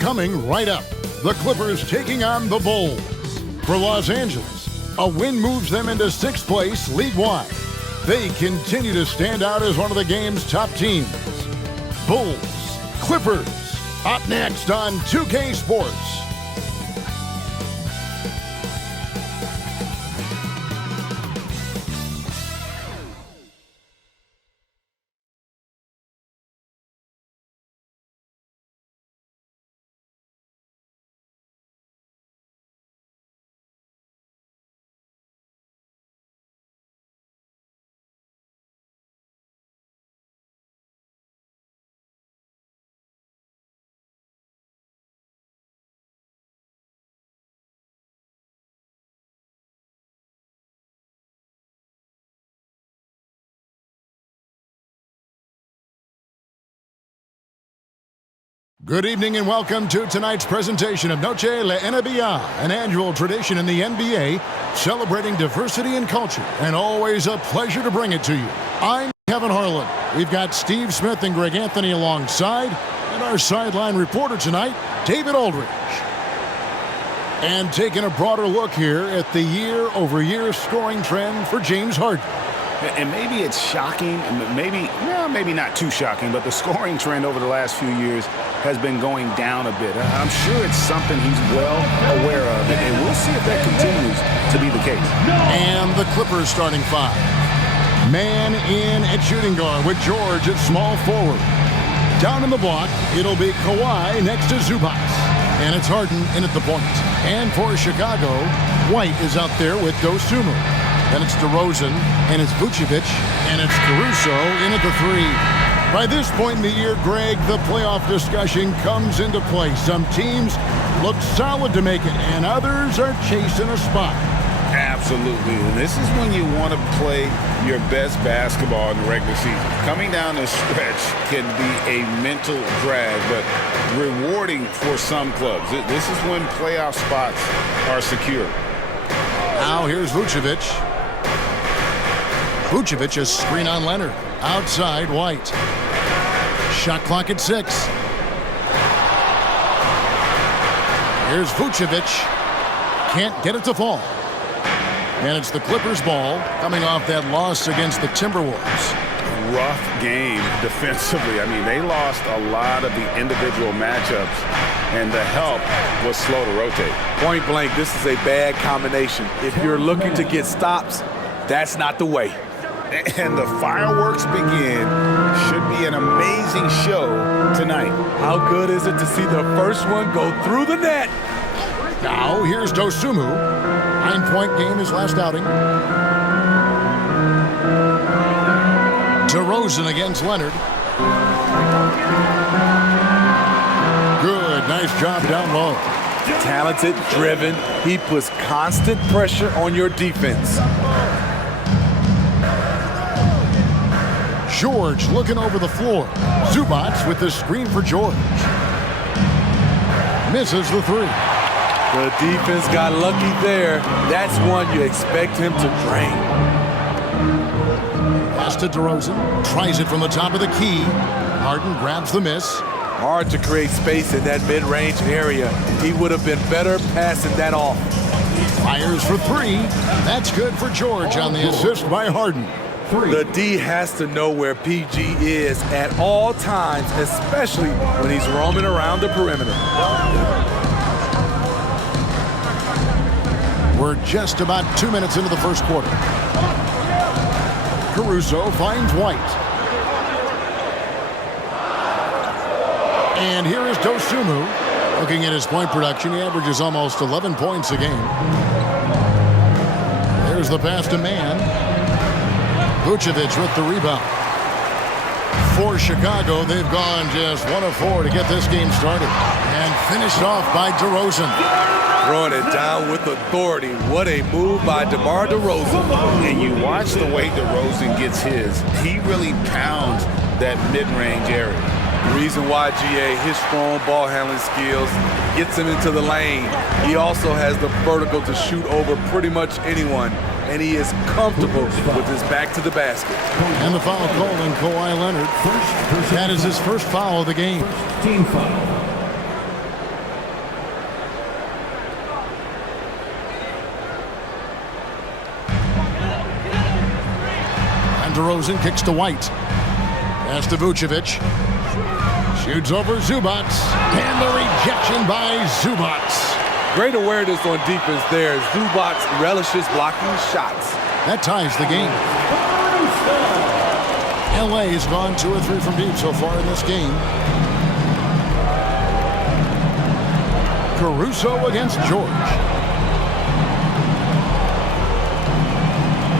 coming right up. The Clippers taking on the Bulls. For Los Angeles, a win moves them into 6th place league-wide. They continue to stand out as one of the game's top teams. Bulls, Clippers, up next on 2K Sports. Good evening and welcome to tonight's presentation of Noche La NBA, an annual tradition in the NBA celebrating diversity and culture, and always a pleasure to bring it to you. I'm Kevin Harlan. We've got Steve Smith and Greg Anthony alongside, and our sideline reporter tonight, David Aldridge. And taking a broader look here at the year-over-year scoring trend for James Harden. And maybe it's shocking, maybe not too shocking, but the scoring trend over the last few years has been going down a bit. I'm sure it's something he's well aware of, and we'll see if that continues to be the case. And the Clippers starting 5. Man in at shooting guard with George at small forward. Down in the block, it'll be Kawhi next to Zubac. And it's Harden in at the point. And for Chicago, White is out there with Dosunmu. Then it's DeRozan, and it's Vucevic, and it's Caruso in at the 3. By this point in the year, Greg, the playoff discussion comes into play. Some teams look solid to make it, and others are chasing a spot. Absolutely. And this is when you want to play your best basketball in the regular season. Coming down the stretch can be a mental drag, but rewarding for some clubs. This is when playoff spots are secure. Now here's Vucevic. Vucevic a screen on Leonard. Outside, White. Shot clock at 6. Here's Vucevic. Can't get it to fall. And it's the Clippers ball coming off that loss against the Timberwolves. Rough game defensively. I mean, they lost a lot of the individual matchups, and the help was slow to rotate. Point blank, this is a bad combination. If you're looking to get stops, that's not the way. And the fireworks begin. Should be an amazing show tonight. How good is it to see the first one go through the net? Now here's Dosunmu. 9-point game his last outing. DeRozan against Leonard. Good, nice job down low. Talented, driven. He puts constant pressure on your defense. George looking over the floor. Zubac with the screen for George. Misses the 3. The defense got lucky there. That's one you expect him to drain. Pass to DeRozan. Tries it from the top of the key. Harden grabs the miss. Hard to create space in that mid-range area. He would have been better passing that off. Fires for 3. That's good for George on the assist by Harden. The D has to know where PG is at all times, especially when he's roaming around the perimeter. We're just about 2 minutes into the first quarter. Caruso finds White. And here is Dosunmu. Looking at his point production, he averages almost 11 points a game. There's the pass to Man. Vucevic with the rebound. For Chicago, they've gone just 1 of 4 to get this game started. And finished off by DeRozan. Throwing it down with authority. What a move by DeMar DeRozan. And you watch the way DeRozan gets his. He really pounds that mid-range area. The reason why, GA, his strong ball handling skills gets him into the lane. He also has the vertical to shoot over pretty much anyone. And he is comfortable with his back to the basket. And the foul called on Kawhi Leonard. That is his first foul of the game. Team foul. And DeRozan kicks to White. Pass to Vucevic. Shoots over Zubac. And the rejection by Zubac. Great awareness on defense there. Zubac relishes blocking shots. That ties the game. LA has gone 2 or 3 from deep so far in this game. Caruso against George.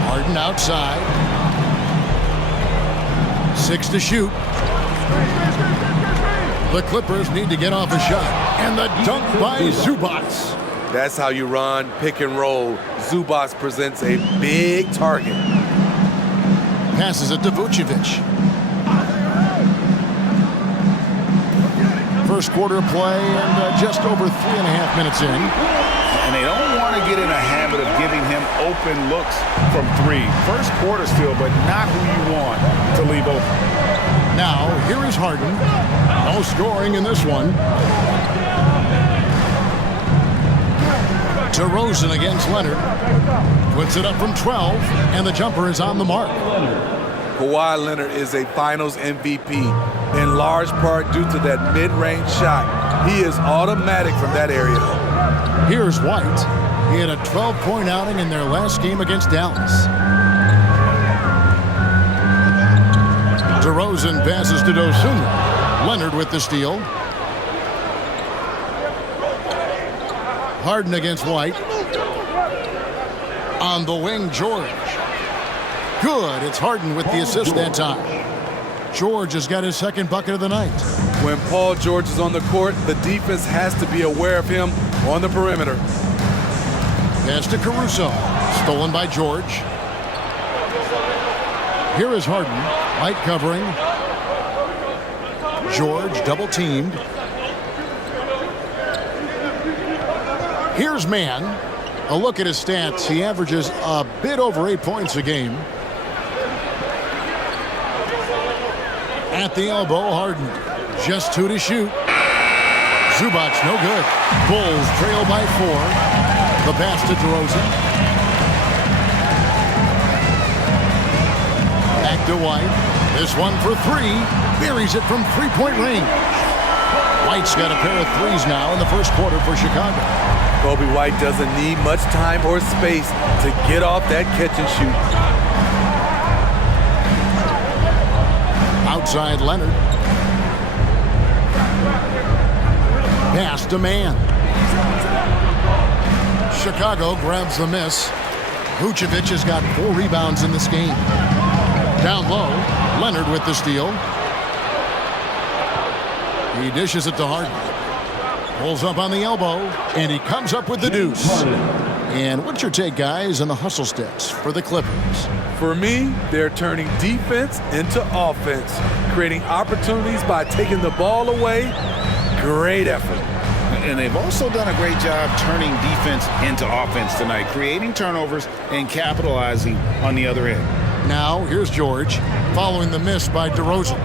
Harden outside. 6 to shoot. The Clippers need to get off a shot. And the dunk by Zubac. That's how you run pick and roll. Zubac presents a big target. Passes it to Vucevic. First quarter play and just over 3.5 minutes in. And they don't want to get in a habit of giving him open looks from 3. First quarter still, but not who you want to leave open. Now, here is Harden. No scoring in this one. DeRozan against Leonard. Puts it up from 12, and the jumper is on the mark. Kawhi Leonard is a Finals MVP, in large part due to that mid-range shot. He is automatic from that area. Here's White. He had a 12-point outing in their last game against Dallas. DeRozan passes to Dosunmu. Leonard with the steal. Harden against White. On the wing, George. Good. It's Harden with the assist that time. George has got his second bucket of the night. When Paul George is on the court, the defense has to be aware of him on the perimeter. Pass to Caruso. Stolen by George. Here is Harden. Light covering. George double teamed. Here's Mann. A look at his stats. He averages a bit over 8 points a game. At the elbow, Harden. Just 2 to shoot. Zubac, no good. Bulls trail by 4. The pass to DeRozan. Back to White. This one for 3. Buries it from 3-point range. White's got a pair of 3s now in the first quarter for Chicago. Kobe White doesn't need much time or space to get off that catch and shoot. Outside Leonard. Pass to Mann. Chicago grabs the miss. Vucevic has got 4 rebounds in this game. Down low, Leonard with the steal. He dishes it to Harden. Pulls up on the elbow, and he comes up with the deuce. And what's your take, guys, on the hustle steps for the Clippers? For me, they're turning defense into offense, creating opportunities by taking the ball away. Great effort. And they've also done a great job turning defense into offense tonight, creating turnovers and capitalizing on the other end. Now, here's George, following the miss by DeRozan.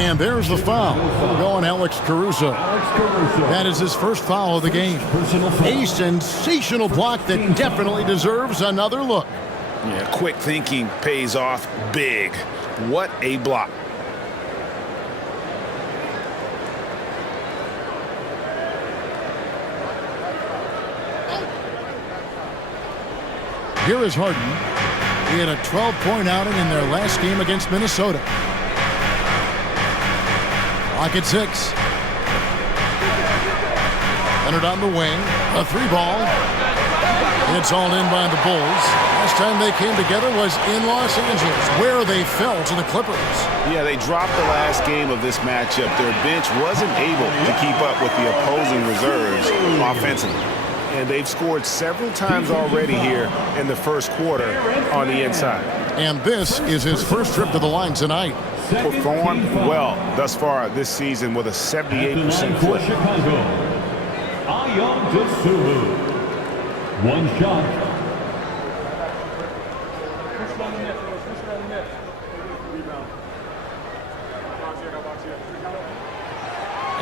And there's the foul going Alex Caruso. That is his first foul of the game. A sensational block that definitely deserves another look. Yeah, quick thinking pays off big. What a block. Here is Harden. He had a 12-point outing in their last game against Minnesota. Clock at 6. Leonard on the wing. A 3-ball. It's all in by the Bulls. Last time they came together was in Los Angeles, where they fell to the Clippers. Yeah, they dropped the last game of this matchup. Their bench wasn't able to keep up with the opposing reserves offensively. And they've scored several times already here in the first quarter on the inside. And this is his first trip to the line tonight. Performed well thus far this season with a 78% clip. One shot.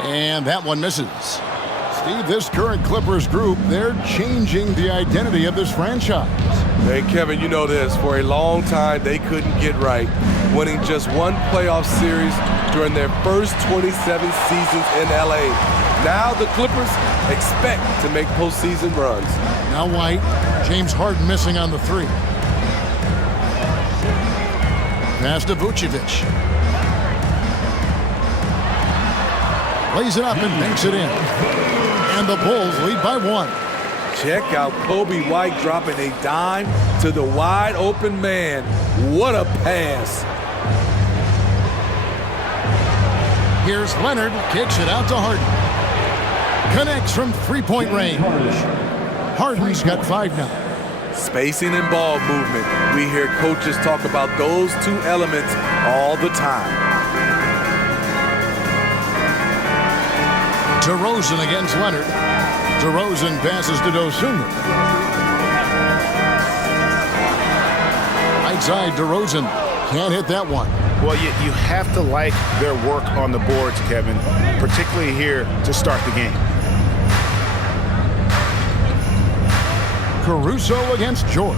And that one misses. Steve, this current Clippers group, they're changing the identity of this franchise. Hey, Kevin, you know this. For a long time, they couldn't get right, winning just one playoff series during their first 27 seasons in L.A. Now the Clippers expect to make postseason runs. Now White, James Harden missing on the three. Pass to Vucevic. Lays it up and banks it in. And the Bulls lead by 1. Check out Kobe White dropping a dime to the wide open man. What a pass. Here's Leonard, kicks it out to Harden. Connects from three-point range. Harden's got 5 now. Spacing and ball movement. We hear coaches talk about those two elements all the time. DeRozan against Leonard. DeRozan passes to Dosunmu. Right side, DeRozan can't hit that one. Well, you have to like their work on the boards, Kevin, particularly here to start the game. Caruso against George.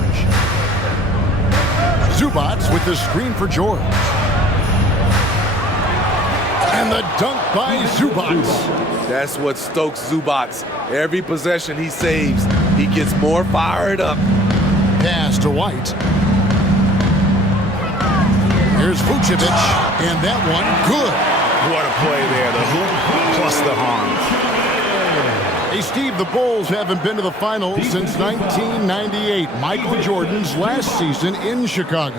Zubats with the screen for George. And the dunk by Zubats. That's what stokes Zubats. Every possession he saves, he gets more fired up. Pass to White. Here's Vucevic, and that one good. What a play there, the hoop plus the harm. Hey, Steve, the Bulls haven't been to the finals since 1998, Michael Jordan's last season in Chicago.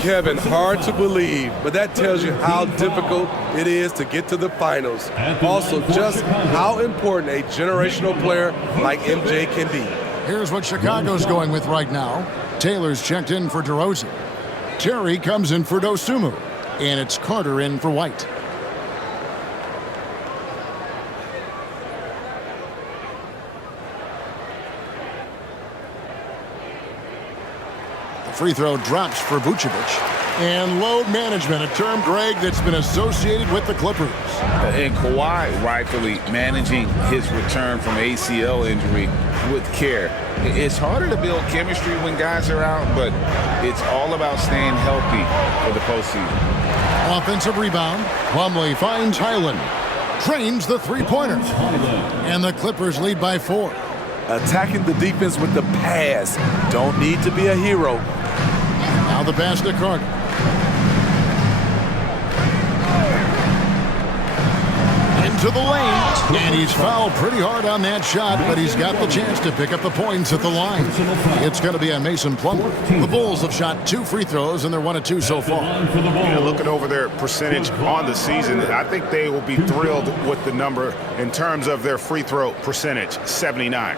Kevin, hard to believe, but that tells you how difficult it is to get to the finals. Also, just how important a generational player like MJ can be. Here's what Chicago's going with right now. Taylor's checked in for DeRozan. Terry comes in for Dosunmu, and it's Carter in for White. The free throw drops for Vucevic. And load management, a term, Greg, that's been associated with the Clippers. And Kawhi rightfully managing his return from ACL injury with care. It's harder to build chemistry when guys are out, but it's all about staying healthy for the postseason. Offensive rebound. Plumlee finds Highland. Trains the three-pointer. And the Clippers lead by 4. Attacking the defense with the pass. Don't need to be a hero. Now the pass to Carter. Into the lane, and he's fouled pretty hard on that shot, but he's got the chance to pick up the points at the line. It's going to be on Mason Plumlee. The Bulls have shot 2 free throws, and they're 1 of 2 so far. Looking over their percentage on the season, I think they will be thrilled with the number in terms of their free throw percentage, 79.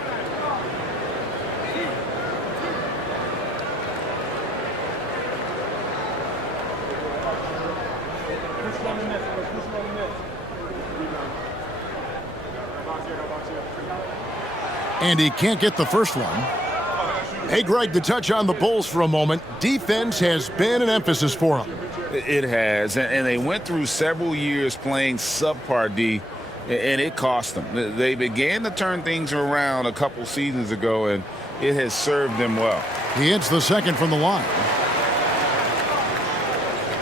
And he can't get the first one. Hey, Greg, to touch on the Bulls for a moment, defense has been an emphasis for them. It has, and they went through several years playing subpar D, and it cost them. They began to turn things around a couple seasons ago, and it has served them well. He hits the second from the line.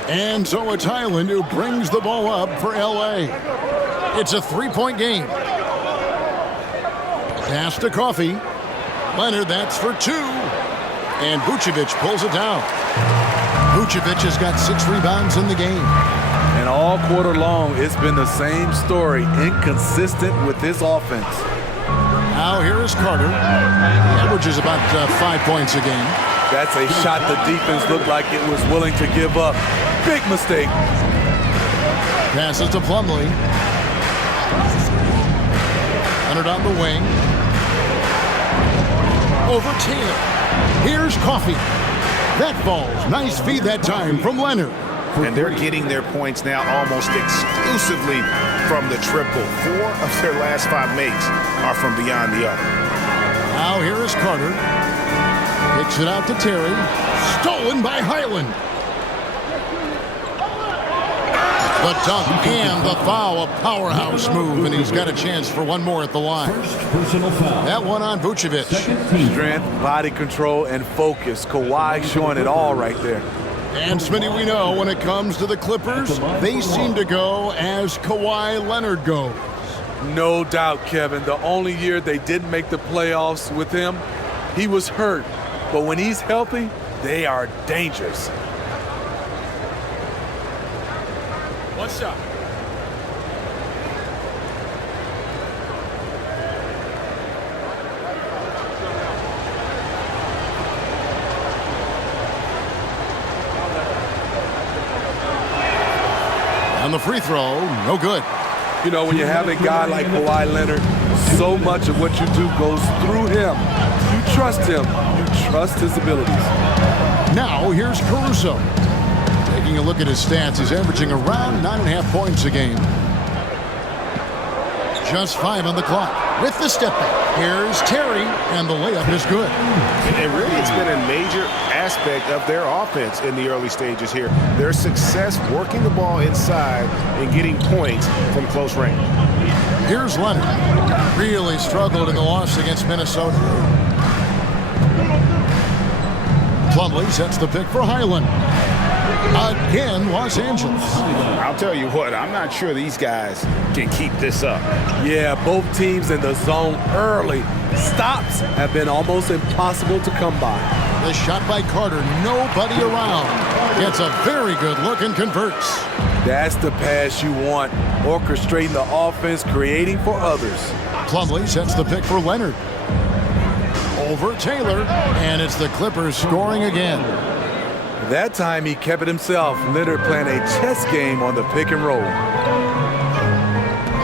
And so it's Highland who brings the ball up for L.A. It's a 3-point game. Pass to Coffey. Leonard, that's for 2. And Vucevic pulls it down. Vucevic has got 6 rebounds in the game. And all quarter long, it's been the same story. Inconsistent with this offense. Now here is Carter. He averages about 5 points a game. That's a shot the defense looked like it was willing to give up. Big mistake. Passes to Plumlee. Leonard on the wing. Over Taylor. Here's Coffey. That falls. Nice feed that time from Leonard. And they're getting their points now almost exclusively from the triple. 4 of their last 5 makes are from beyond the arc. Now here is Carter. Kicks it out to Terry. Stolen by Highland. The dunk and the foul, a powerhouse move, and he's got a chance for one more at the line. Personal foul. That one on Vucevic. Strength, body control, and focus. Kawhi showing it all right there. And Smitty, we know when it comes to the Clippers, they seem to go as Kawhi Leonard goes. No doubt, Kevin. The only year they didn't make the playoffs with him, he was hurt. But when he's healthy, they are dangerous. One shot. On the free throw, no good. You know, when you have a guy like Kawhi Leonard, so much of what you do goes through him. You trust him. You trust his abilities. Now, here's Caruso. Taking a look at his stats, he's averaging around 9.5 points a game. Just 5 on the clock. With the step back, here's Terry, and the layup is good. And really, it's been a major aspect of their offense in the early stages here. Their success working the ball inside and getting points from close range. Here's Leonard. Really struggled in the loss against Minnesota. Plumlee sets the pick for Highland. Again, Los Angeles. I'll tell you what, I'm not sure these guys can keep this up. Yeah, both teams in the zone early. Stops have been almost impossible to come by. The shot by Carter, nobody around. Gets a very good look and converts. That's the pass you want. Orchestrating the offense, creating for others. Plumlee sets the pick for Leonard. Over Taylor, and it's the Clippers scoring again. That time he kept it himself. Leonard playing a chess game on the pick and roll.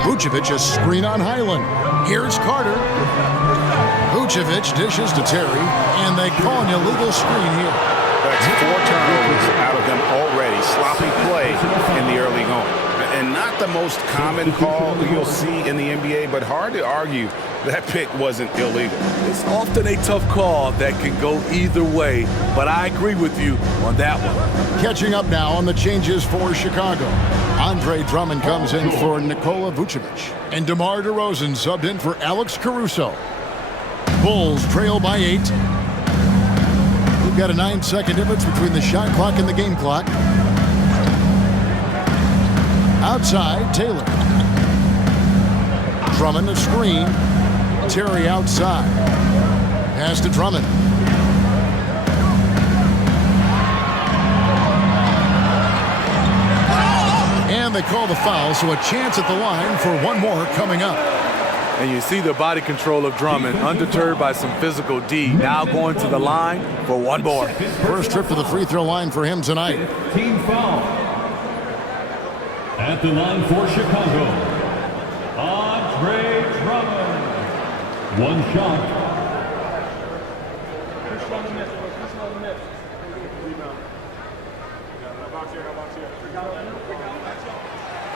Vucevic a screen on Highland. Here's Carter. Vucevic dishes to Terry, and they call an illegal screen here. That's 4 turnovers out of them already. Sloppy play in the early going. And not the most common call you'll see in the NBA, but hard to argue that pick wasn't illegal. It's often a tough call that can go either way, but I agree with you on that one. Catching up now on the changes for Chicago. Andre Drummond comes in for Nikola Vucevic, and DeMar DeRozan subbed in for Alex Caruso. Bulls trail by 8. We've got a 9-second difference between the shot clock and the game clock. Outside, Taylor. Drummond a screen. Terry outside. Pass to Drummond. And they call the foul, so a chance at the line for one more coming up. And you see the body control of Drummond, undeterred by some physical D. Now going to the line for one more. First trip to the free throw line for him tonight. Team foul. At the line for Chicago, Andre Drummond. One shot.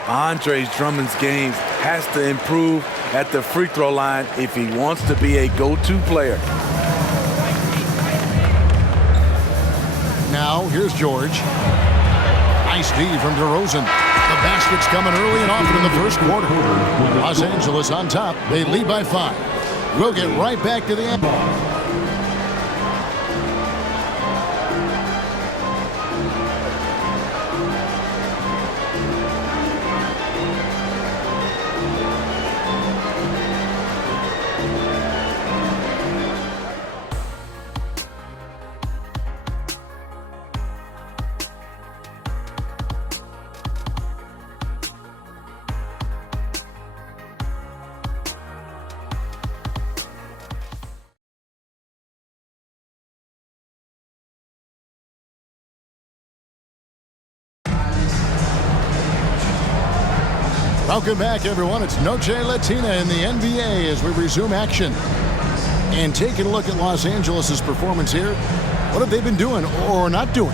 Andre Drummond's game has to improve at the free throw line if he wants to be a go-to player. Now, here's George. Nice D from DeRozan. The basket's coming early and often in the first quarter. Los Angeles on top. They lead by 5. We'll get right back to the end. Welcome back, everyone. It's Noche Latina in the NBA as we resume action. And taking a look at Los Angeles' performance here, what have they been doing or not doing?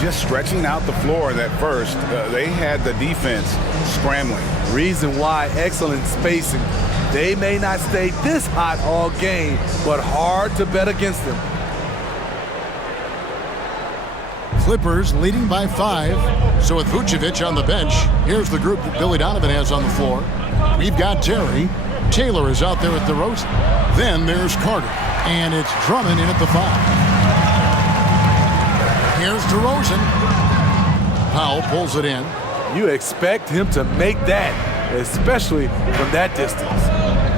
Just stretching out the floor at first. They had the defense scrambling. Reason why, excellent spacing. They may not stay this hot all game, but hard to bet against them. Clippers leading by 5. So with Vucevic on the bench, here's the group that Billy Donovan has on the floor. We've got Terry. Taylor is out there at DeRozan. Then there's Carter. And it's Drummond in at the 5. Here's DeRozan. Powell pulls it in. You expect him to make that, especially from that distance.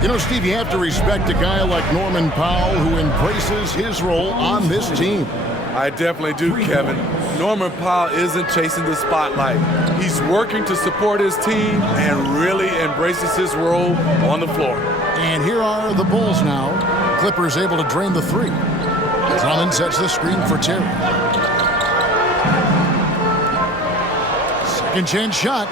You know, Steve, you have to respect a guy like Norman Powell who embraces his role on this team. I definitely do, Kevin. Norman Powell isn't chasing the spotlight. He's working to support his team and really embraces his role on the floor. And here are the Bulls now. Clippers able to drain the 3. Drummond sets the screen for Terry. Second chance shot.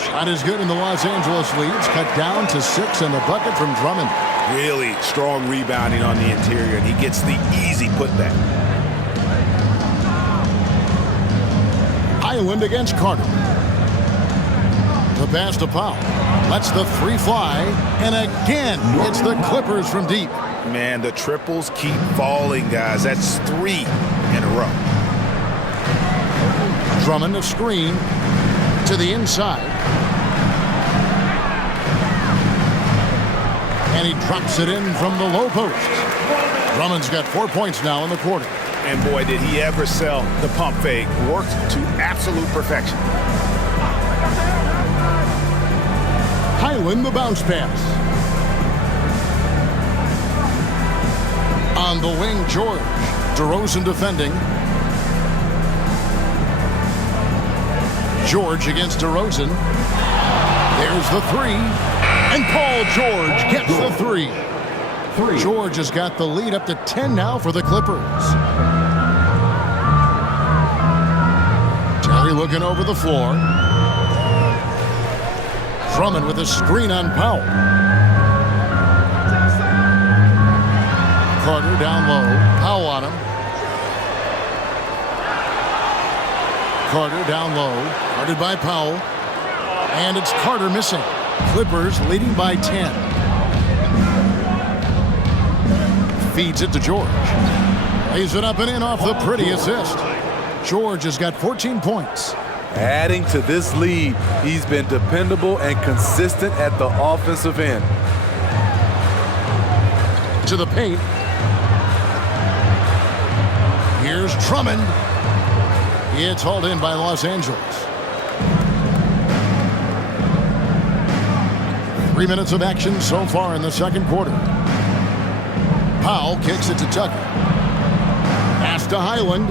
Shot is good, and the Los Angeles leads cut down to 6, and the bucket from Drummond. Really strong rebounding on the interior, and he gets the easy putback. Highland against Carter. The pass to Powell. Lets the 3 fly, and again, it's the Clippers from deep. Man, the triples keep falling, guys. That's 3 in a row. Drummond a screen to the inside. And he drops it in from the low post. Drummond's got 4 points now in the quarter. And boy, did he ever sell the pump fake. Worked to absolute perfection. Highland the bounce pass. On the wing, George. DeRozan defending. George against DeRozan. There's the 3. And Paul George gets the 3. George has got the lead up to 10 now for the Clippers. Terry looking over the floor. Drummond with a screen on Powell. Carter down low. Powell on him. Carter down low. Guarded by Powell. And it's Carter missing. Clippers leading by 10. Feeds it to George. Lays it up and in off the pretty assist. George has got 14 points. Adding to this lead, he's been dependable and consistent at the offensive end. To the paint. Here's Drummond. It's hauled in by Los Angeles. 3 minutes of action so far in the second quarter. Powell kicks it to Tucker. Pass to Highland.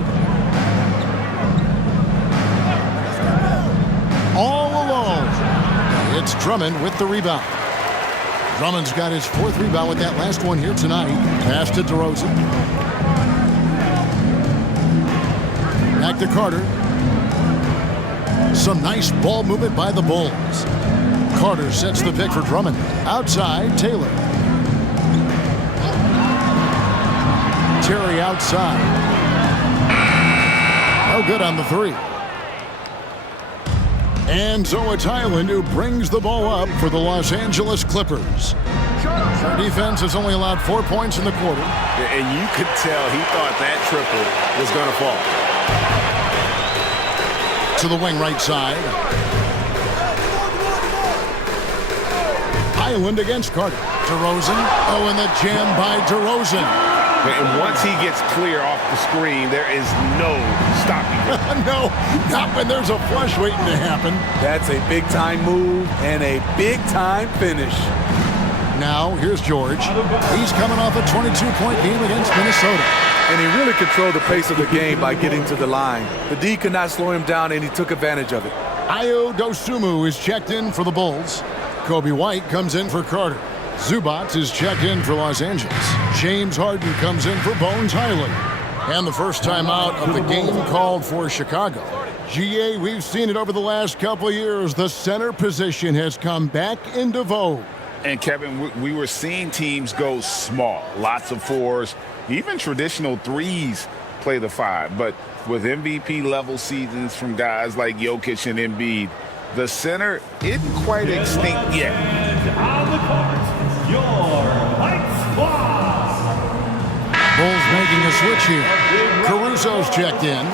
All alone. It's Drummond with the rebound. Drummond's got his 4th rebound with that last one here tonight. Pass to DeRozan. Back to Carter. Some nice ball movement by the Bulls. Carter sets the pick for Drummond. Outside, Taylor. Terry outside. No good on the 3. And so it's Highland who brings the ball up for the Los Angeles Clippers. Their defense has only allowed 4 points in the quarter. And you could tell he thought that triple was going to fall. To the wing right side. Highland against Carter. DeRozan. Oh, and the jam by DeRozan. And once he gets clear off the screen, there is no stopping him. No, not when there's a flush waiting to happen. That's a big-time move and a big-time finish. Now, here's George. He's coming off a 22-point game against Minnesota. And he really controlled the pace of the game by getting to the line. The D could not slow him down, and he took advantage of it. Ayo Dosunmu is checked in for the Bulls. Kobe White comes in for Carter. Zubac is checked in for Los Angeles. James Harden comes in for Bones Highland. And the first time out of the game called for Chicago. GA, we've seen it over the last couple of years. The center position has come back into vogue. And Kevin, we were seeing teams go small. Lots of 4s, even traditional 3s play the 5. But with MVP level seasons from guys like Jokic and Embiid, the center isn't quite extinct yet. And on the court, your White Squad. Bulls making a switch here. Caruso's checked in.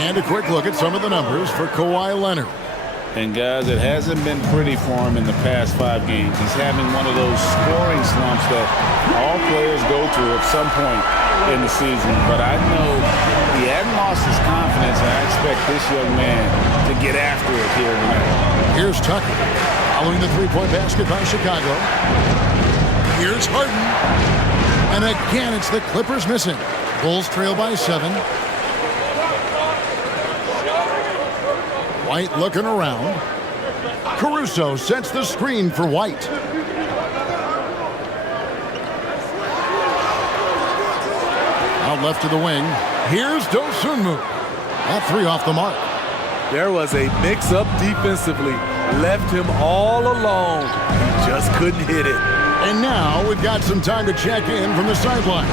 And a quick look at some of the numbers for Kawhi Leonard. And guys, it hasn't been pretty for him in the past 5 games. He's having one of those scoring slumps that all players go through at some point in the season. But I know he hasn't lost his confidence, and I expect this young man to get after it here tonight. Here's Tucker, following the three-point basket by Chicago. Here's Harden. And again, it's the Clippers missing. Bulls trail by 7. White looking around. Caruso sets the screen for White. Out left to the wing. Here's Dosunmu. That 3 off the mark. There was a mix-up defensively. Left him all alone. He just couldn't hit it. And now we've got some time to check in from the sideline.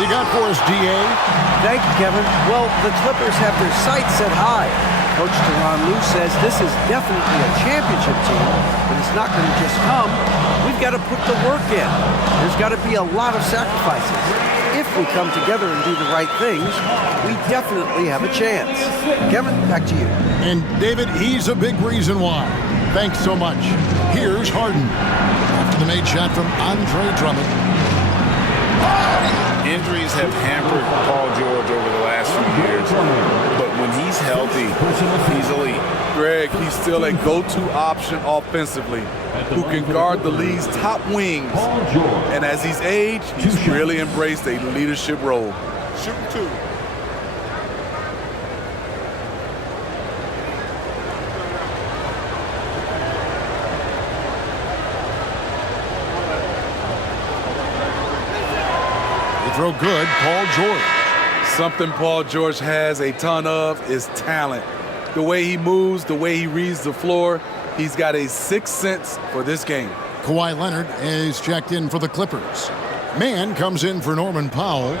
You got for us, DA? Thank you, Kevin. Well, the Clippers have their sights set high. Coach Tyronn Lue says this is definitely a championship team, but it's not going to just come. We've got to put the work in. There's got to be a lot of sacrifices. If we come together and do the right things, we definitely have a chance. Kevin, back to you. And David, he's a big reason why. Thanks so much. Here's Harden. After the made shot from Andre Drummond. Injuries have hampered Paul George over the last few years, but when he's healthy, he's elite. Greg, he's still a go-to option offensively, who can guard the league's top wings. And as he's aged, he's really embraced a leadership role. Shoot 2. Throw good, Paul George. Something Paul George has a ton of is talent. The way he moves, the way he reads the floor, he's got a sixth sense for this game. Kawhi Leonard is checked in for the Clippers. Mann comes in for Norman Powell.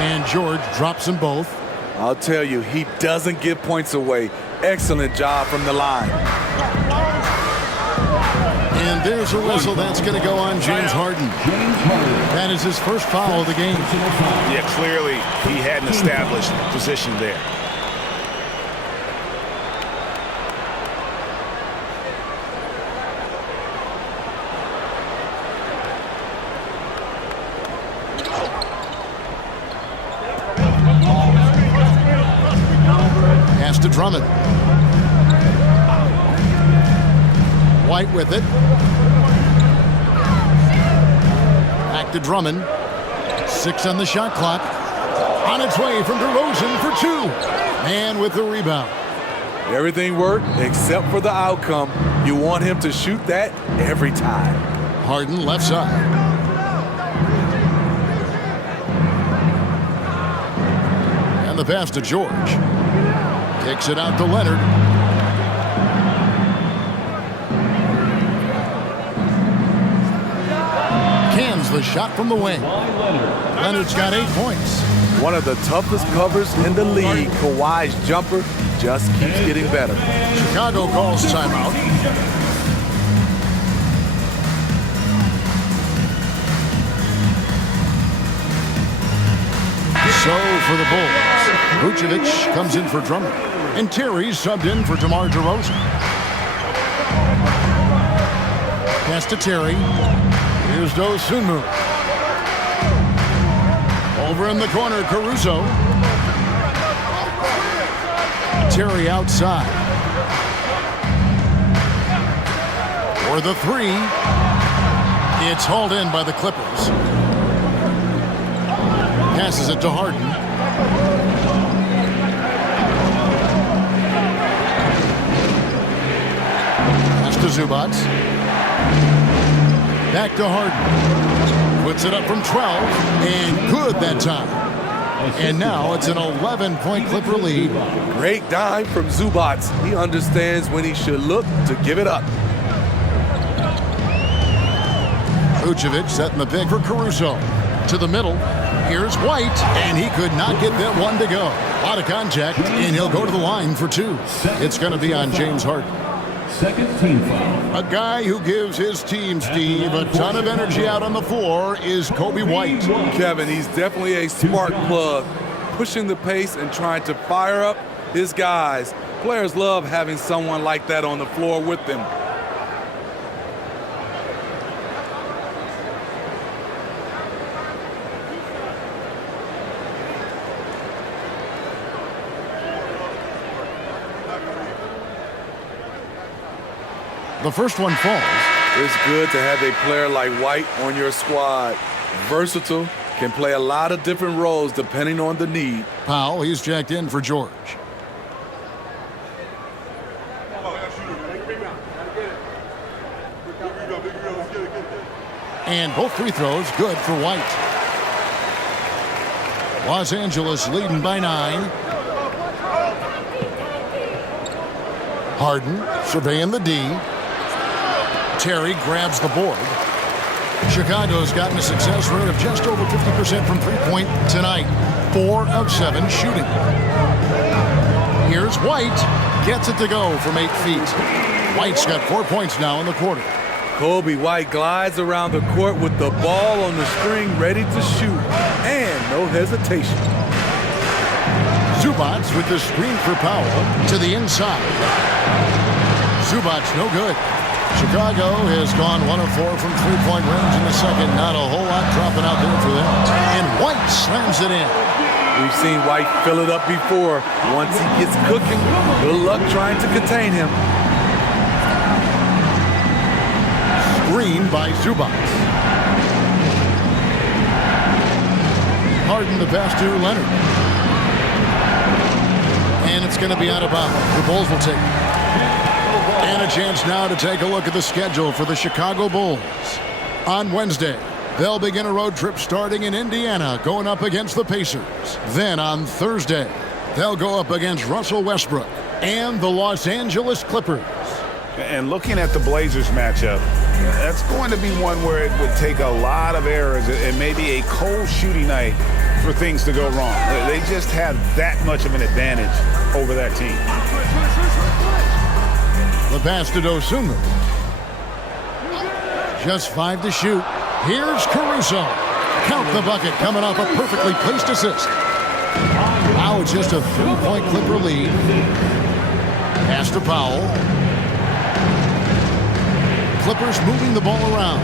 And George drops them both. I'll tell you, he doesn't give points away. Excellent job from the line. And there's a whistle that's going to go on James Harden. That is his first foul of the game. Yeah, clearly he had an established position there. Pass to Drummond. White with it. Back to Drummond. 6 on the shot clock. On its way from DeRozan for 2. And with the rebound. Everything worked except for the outcome. You want him to shoot that every time. Harden left side. And the pass to George. Kicks it out to Leonard. Cans the shot from the wing. Leonard's got 8 points. One of the toughest covers in the league. Kawhi's jumper just keeps getting better. Chicago calls timeout. So for the Bulls, Vucevic comes in for Drummond. And Terry's subbed in for DeMar DeRozan. Pass to Terry. Here's Dosunmu. Over in the corner, Caruso. Terry outside. For the 3. It's hauled in by the Clippers. Passes it to Harden. Pass to Zubac. Back to Harden. Puts it up from 12. And good that time. And now it's an 11-point Clipper lead. Great dime from Zubac. He understands when he should look to give it up. Vucevic setting the pick for Caruso. To the middle. Here's White, and he could not get that one to go. A lot of contact, and he'll go to the line for 2. It's going to be on James Harden. Second team foul. A guy who gives his team, Steve, a ton of energy out on the floor is Kobe White. Kevin, he's definitely a spark plug, pushing the pace and trying to fire up his guys. Players love having someone like that on the floor with them. The first one falls. It's good to have a player like White on your squad. Versatile, can play a lot of different roles depending on the need. Powell, he's checked in for George. And both free throws good for White. Los Angeles leading by 9. Harden surveying the D. Terry grabs the board. Chicago's gotten a success rate of just over 50% from three-point tonight. 4 of 7 shooting. Here's White. Gets it to go from 8 feet. White's got 4 points now in the quarter. Kobe White glides around the court with the ball on the string ready to shoot. And no hesitation. Zubac with the screen for Powell to the inside. Zubac no good. Chicago has gone 1 of 4 from three-point range in the second. Not a whole lot dropping out there for them. And White slams it in. We've seen White fill it up before. Once he gets cooking, good luck trying to contain him. Screen by Zubac. Harden the pass to Leonard. And it's going to be out of bounds. The Bulls will take it. And a chance now to take a look at the schedule for the Chicago Bulls. On Wednesday, they'll begin a road trip starting in Indiana, going up against the Pacers. Then on Thursday, they'll go up against Russell Westbrook and the Los Angeles Clippers. And looking at the Blazers matchup, that's going to be one where it would take a lot of errors and maybe a cold shooting night for things to go wrong. They just have that much of an advantage over that team. The pass to Dosunmu. Just 5 to shoot. Here's Caruso. Count the bucket coming off a perfectly placed assist. Now it's just a 3-point Clipper lead. Pass to Powell. Clippers moving the ball around.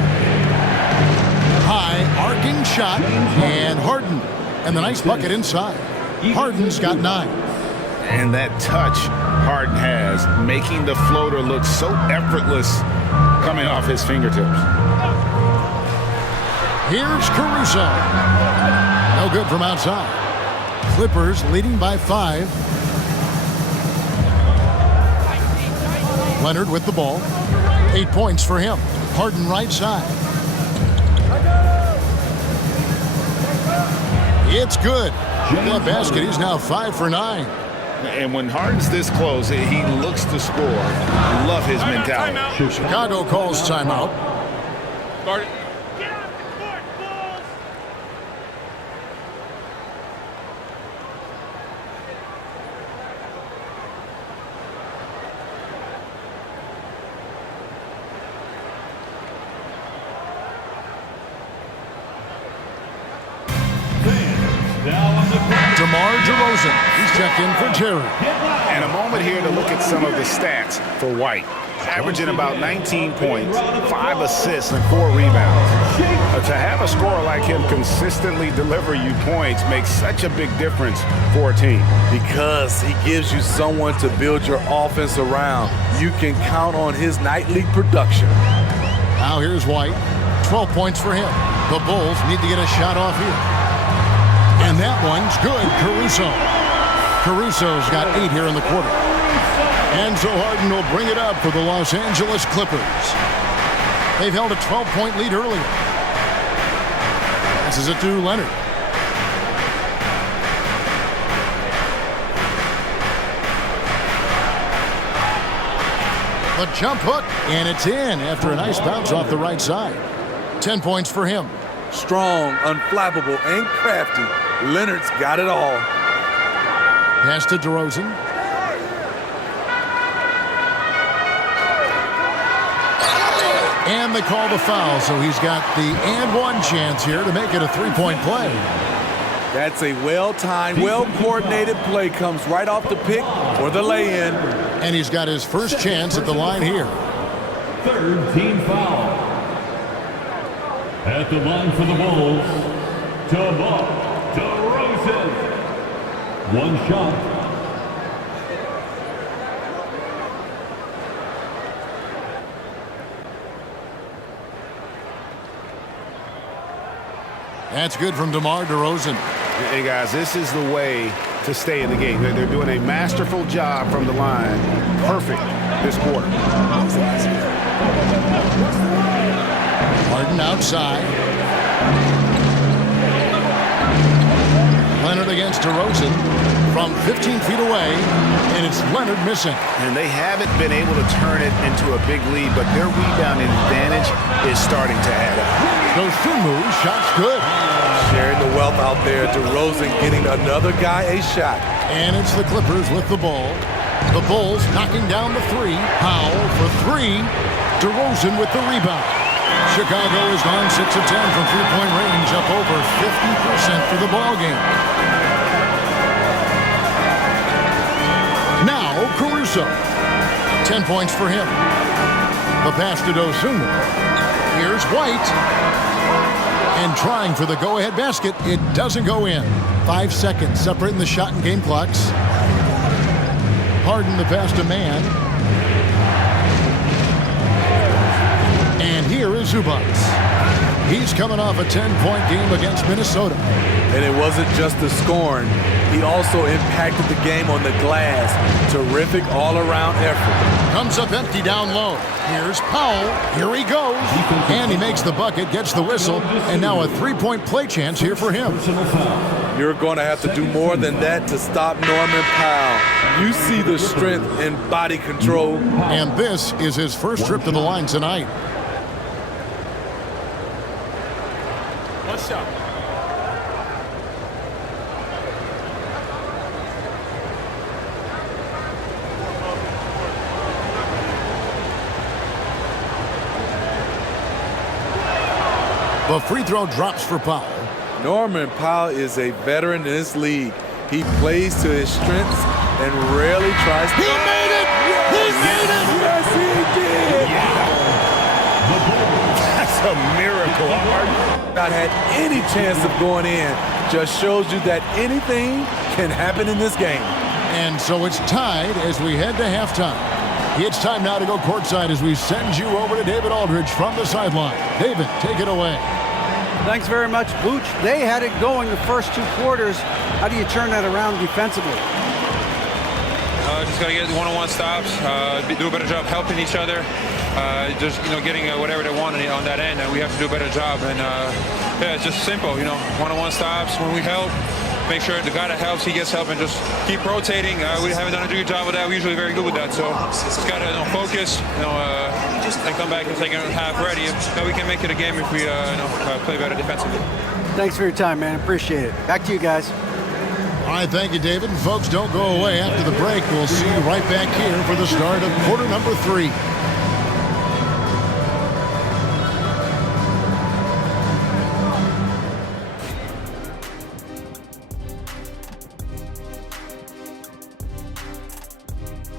High arcing shot and Harden. And the nice bucket inside. Harden's got 9. And that touch Harden has, making the floater look so effortless coming off his fingertips. Here's Caruso. No good from outside. Clippers leading by 5. Leonard with the ball. 8 points for him. Harden right side. It's good. With that basket, he's now 5 for 9. And when Harden's this close, he looks to score. Love his mentality. Chicago calls timeout. Start it. DeMar DeRozan. He's checked in for Terry. And a moment here to look at some of the stats for White. Averaging about 19 points, 5 assists, and 4 rebounds. To have a scorer like him consistently deliver you points makes such a big difference for a team. Because he gives you someone to build your offense around. You can count on his nightly production. Now here's White. 12 points for him. The Bulls need to get a shot off here. And that one's good. Caruso's got 8 here in the quarter. And so Harden will bring it up for the Los Angeles Clippers. They've held a 12-point lead earlier. This is it to Leonard. The jump hook, and it's in after a nice bounce off the right side. 10 points for him. Strong, unflappable, and crafty. Leonard's got it all. Pass to DeRozan. And they call the foul, so he's got the and one chance here to make it a three-point play. That's a well-timed, well-coordinated play. Comes right off the pick or the lay-in. And he's got his first chance at the line here. Third team foul. At the line for the Bulls, DeRozan. One shot. That's good from DeMar DeRozan. Hey, guys, this is the way to stay in the game. They're doing a masterful job from the line. Perfect this quarter. Harden outside. Leonard against DeRozan from 15 feet away, and it's Leonard missing. And they haven't been able to turn it into a big lead, but their rebounding advantage is starting to add up. Dosunmu, shot's good. Sharing the wealth out there. DeRozan getting another guy a shot. And it's the Clippers with the ball. The Bulls knocking down the three. Powell for three. DeRozan with the rebound. Chicago has gone 6 of 10 from three-point range, up over 50% for the ball game. Now Caruso. 10 points for him. The pass to Dosunmu. Here's White. And trying for the go-ahead basket. It doesn't go in. 5 seconds separating the shot and game clocks. Harden the pass to Mann. And here is Zubac. He's coming off a 10-point game against Minnesota. And it wasn't just the scoring. He also impacted the game on the glass. Terrific all-around effort. Comes up empty down low. Here's Powell. Here he goes. And he makes the bucket, gets the whistle, and now a three-point play chance here for him. You're going to have to do more than that to stop Norman Powell. You see the strength and body control. And this is his first trip to the line tonight. What's up? The free throw drops for Powell. Norman Powell is a veteran in this league. He plays to his strengths and rarely tries to... He made it! He made it! Yes, he did! That's a miracle. Not had any chance of going in. Just shows you that anything can happen in this game. And so it's tied as we head to halftime. It's time now to go courtside as we send you over to David Aldridge from the sideline. David, take it away. Thanks very much, Booch. They had it going the first 2 quarters. How do you turn that around defensively? Just got to get one-on-one stops, do a better job helping each other, just getting whatever they want on that end, and we have to do a better job. And yeah, it's just simple, one-on-one stops when we help. Make sure the guy that helps, he gets help, and just keep rotating. We haven't done a good job with that. We're usually very good with that. So just got to focus, and come back and second half ready. We can make it a game if we play better defensively. Thanks for your time, man. Appreciate it. Back to you guys. All right, thank you, David. And folks, don't go away. After the break, we'll see you right back here for the start of quarter number 3.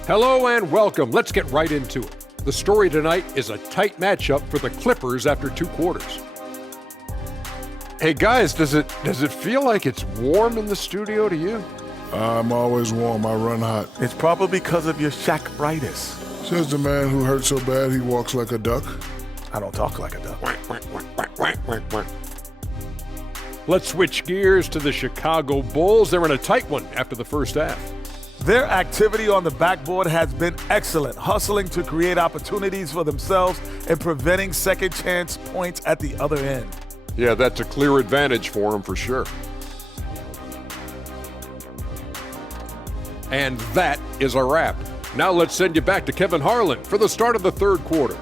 Hello and welcome. Let's get right into it. The story tonight is a tight matchup for the Clippers after 2 quarters. Hey guys, does it feel like it's warm in the studio to you? I'm always warm. I run hot. It's probably because of your Shaq-ritis. Says the man who hurt so bad he walks like a duck. I don't talk like a duck. Let's switch gears to the Chicago Bulls. They're in a tight one after the first half. Their activity on the backboard has been excellent, hustling to create opportunities for themselves and preventing second chance points at the other end. Yeah, that's a clear advantage for them for sure. And that is a wrap. Now let's send you back to Kevin Harlan for the start of the third quarter.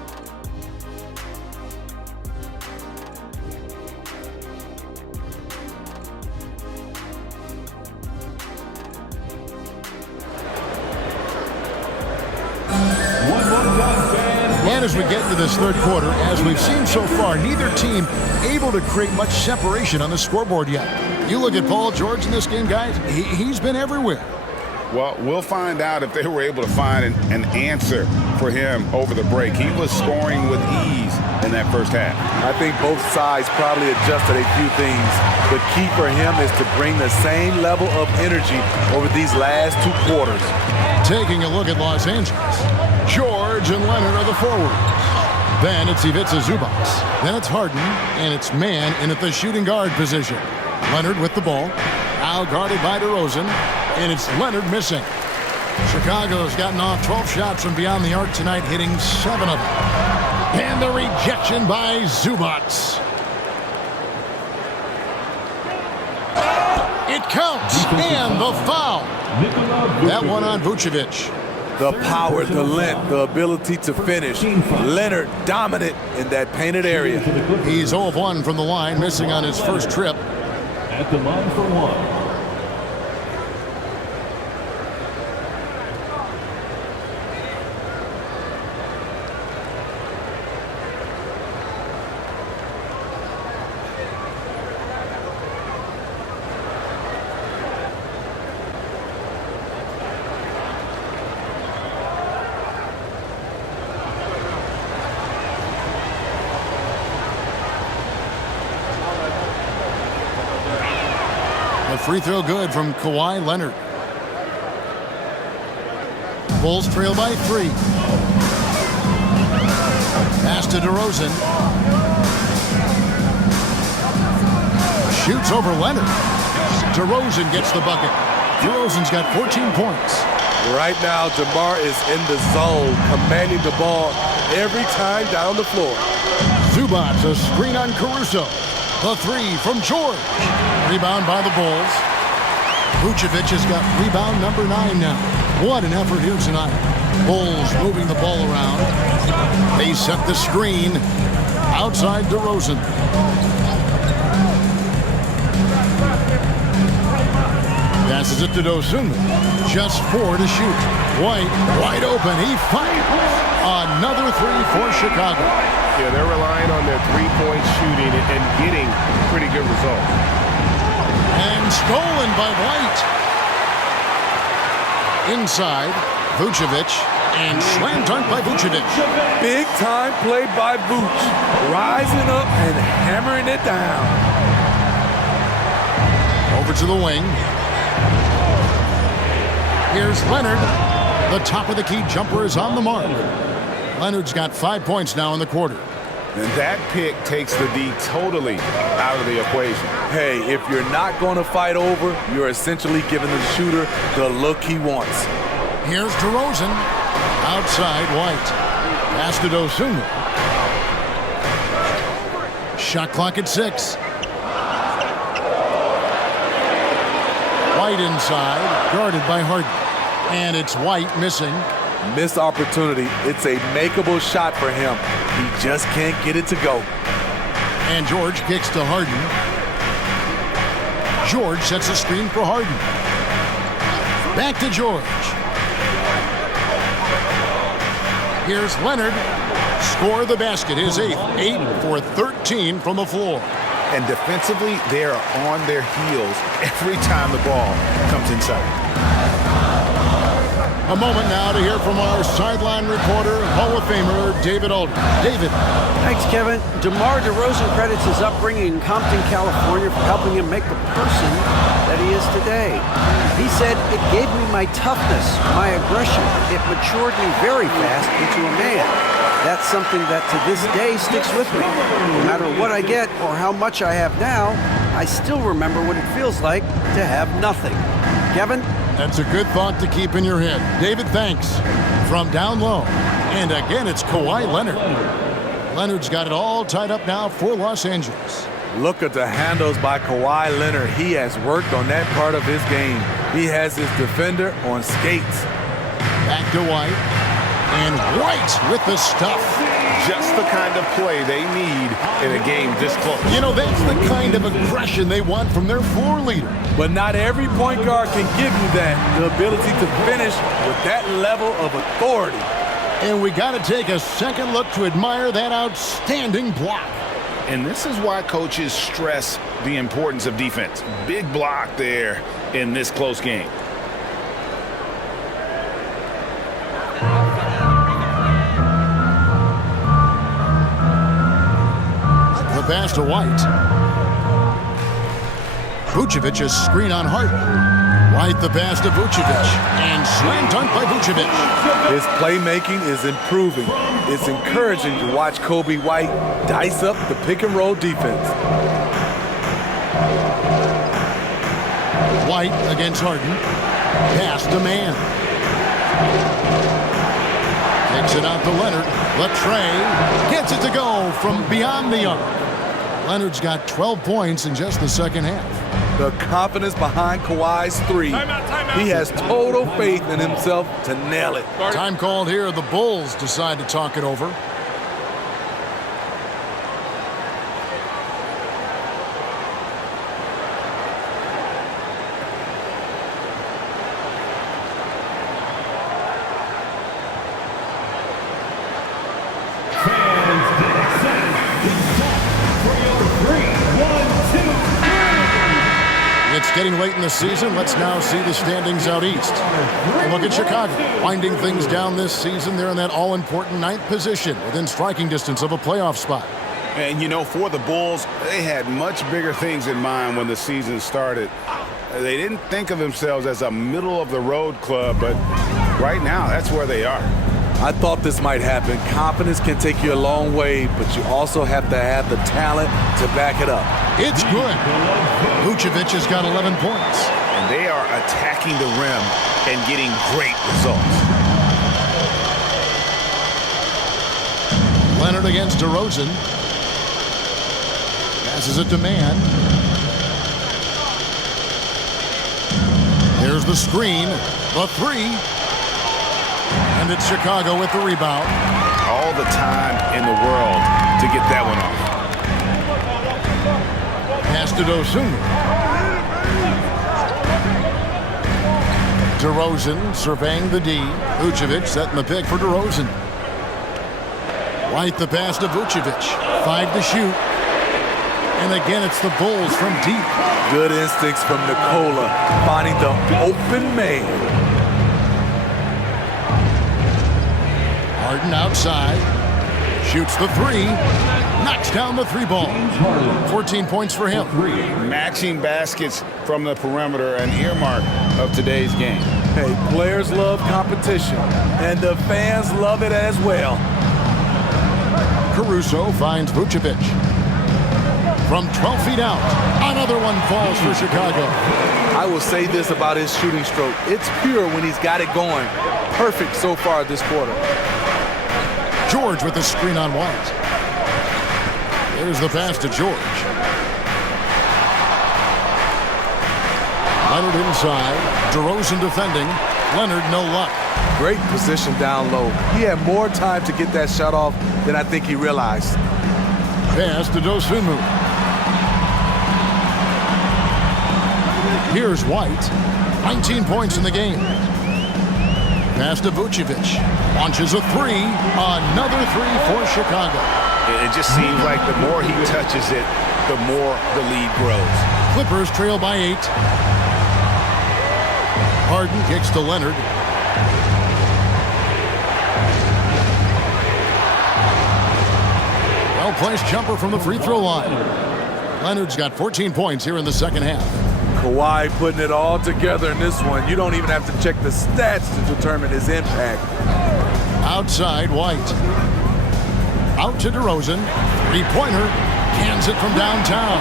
One more time, fans. And as we get into this third quarter, as we've seen so far, neither team able to create much separation on the scoreboard yet. You look at Paul George in this game, guys, he's been everywhere. Well, we'll find out if they were able to find an answer for him over the break. He was scoring with ease in that first half. I think both sides probably adjusted a few things. The key for him is to bring the same level of energy over these last 2 quarters. Taking a look at Los Angeles, George and Leonard are the forwards. Then it's Ivica Zubac. Then it's Harden, and it's man in at the shooting guard position. Leonard with the ball, now guarded by DeRozan, and it's Leonard missing. Chicago's gotten off 12 shots from beyond the arc tonight, hitting 7 of them. And the rejection by Zubac. It counts, and the foul. That one on Vucevic. The power, the length, the ability to finish. Leonard dominant in that painted area. He's 0 of 1 from the line, missing on his first trip. At the line for one. A free throw good from Kawhi Leonard. Bulls trail by 3. Pass to DeRozan. Shoots over Leonard. DeRozan gets the bucket. DeRozan's got 14 points. Right now, DeMar is in the zone, commanding the ball every time down the floor. Zubac, a screen on Caruso. The 3 from George. Rebound by the Bulls. Vucevic has got rebound number 9 now. What an effort here tonight. Bulls moving the ball around. They set the screen outside DeRozan. Passes it to Dosunmu. Just 4 to shoot. White wide open. He fires. Another 3 for Chicago. Yeah, they're relying on their three-point shooting and getting pretty good results. And stolen by White. Inside, Vucevic, and slam dunk by Vucevic. Big time play by Vooch, rising up and hammering it down. Over to the wing. Here's Leonard. The top of the key jumper is on the mark. Leonard's got 5 points now in the quarter. And that pick takes the D totally out of the equation. Hey, if you're not going to fight over, you're essentially giving the shooter the look he wants. Here's DeRozan. Outside White. Pass to Dosunmu. Shot clock at 6. White inside, guarded by Harden. And it's White missing. Missed opportunity. It's a makeable shot for him. He just can't get it to go. And George kicks to Harden. George sets a screen for Harden. Back to George. Here's Leonard. Score the basket. His 8th. 8 for 13 from the floor. And defensively, they are on their heels every time the ball comes inside. A moment now to hear from our sideline reporter, Hall of Famer David Aldridge. David. Thanks, Kevin. DeMar DeRozan credits his upbringing in Compton, California for helping him make the person that he is today. He said, "It gave me my toughness, my aggression. It matured me very fast into a man. That's something that to this day sticks with me. No matter what I get or how much I have now, I still remember what it feels like to have nothing." Kevin? That's a good thought to keep in your head. David, thanks. From down low. And again, it's Kawhi Leonard. Leonard's got it all tied up now for Los Angeles. Look at the handles by Kawhi Leonard. He has worked on that part of his game. He has his defender on skates. Back to White. And White with the stuff. Just the kind of play they need in a game this close. You know, that's the kind of aggression they want from their floor leader. But not every point guard can give you that, the ability to finish with that level of authority. And we got to take a second look to admire that outstanding block. And this is why coaches stress the importance of defense. Big block there in this close game. The pass to White. Vucevic's screen on Harden. White the pass to Vucevic. And slam dunk by Vucevic. His playmaking is improving. It's encouraging to watch Kobe White dice up the pick and roll defense. White against Harden. Pass to man. Takes it out to Leonard. Latrey gets it to go from beyond the arc. Leonard's got 12 points in just the second half. The confidence behind Kawhi's three. He has total faith in himself to nail it. Time called here. The Bulls decide to talk it over. It's getting late in the season. Let's now see the standings out east. Look at Chicago, winding things down this season. They're in that all-important 9th position within striking distance of a playoff spot. And, you know, for the Bulls, they had much bigger things in mind when the season started. They didn't think of themselves as a middle-of-the-road club, but right now, that's where they are. I thought this might happen. Confidence can take you a long way, but you also have to have the talent to back it up. It's good. Vucevic has got 11 points. And they are attacking the rim and getting great results. Leonard against DeRozan. Passes it to man. There's the screen. The three. And it's Chicago with the rebound. All the time in the world to get that one off. Pass to Dosunmu. DeRozan surveying the D. Vucevic setting the pick for DeRozan. White the pass to Vucevic. 5 to shoot. And again, it's the Bulls from deep. Good instincts from Nikola, finding the open man. Harden outside. Shoots the three. Knocks down the three ball. 14 points for him. Matching baskets from the perimeter, an earmark of today's game. Hey, players love competition, and the fans love it as well. Caruso finds Vucevic. From 12 feet out, another one falls for Chicago. I will say this about his shooting stroke. It's pure when he's got it going. Perfect so far this quarter. George with the screen on White. There's the pass to George. Leonard inside. DeRozan defending. Leonard no luck. Great position down low. He had more time to get that shot off than I think he realized. Pass to Dosunmu. Here's White. 19 points in the game. Pass to Vucevic. Launches a three. Another three for Chicago. It just seems like the more he touches it, the more the lead grows. Clippers trail by 8. Harden kicks to Leonard. Well-placed jumper from the free throw line. Leonard's got 14 points here in the second half. Kawhi putting it all together in this one. You don't even have to check the stats to determine his impact. Outside, White. Out to DeRozan. Three-pointer. Cans it from downtown.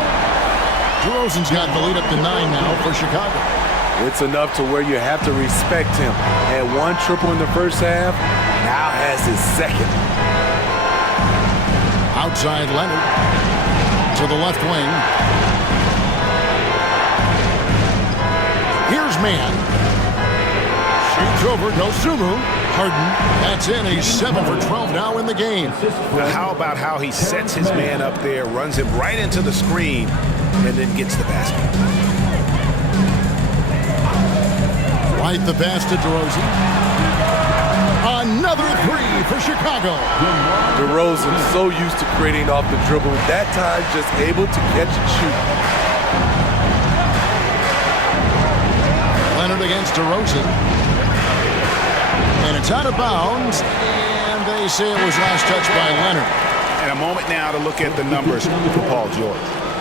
DeRozan's got the lead up to 9 now for Chicago. It's enough to where you have to respect him. Had 1 triple in the first half, now has his second. Outside Leonard. To the left wing. Here's man. Shoots over Dosunmu. Harden. That's in. He's 7 for 12 now in the game. How about how he sets his man up there, runs him right into the screen, and then gets the basket. Right the pass to DeRozan. Another three for Chicago. DeRozan so used to creating off the dribble. That time just able to catch and shoot. Leonard against DeRozan. And it's out of bounds. And they say it was last touched by Leonard. And a moment now to look at the numbers for Paul George.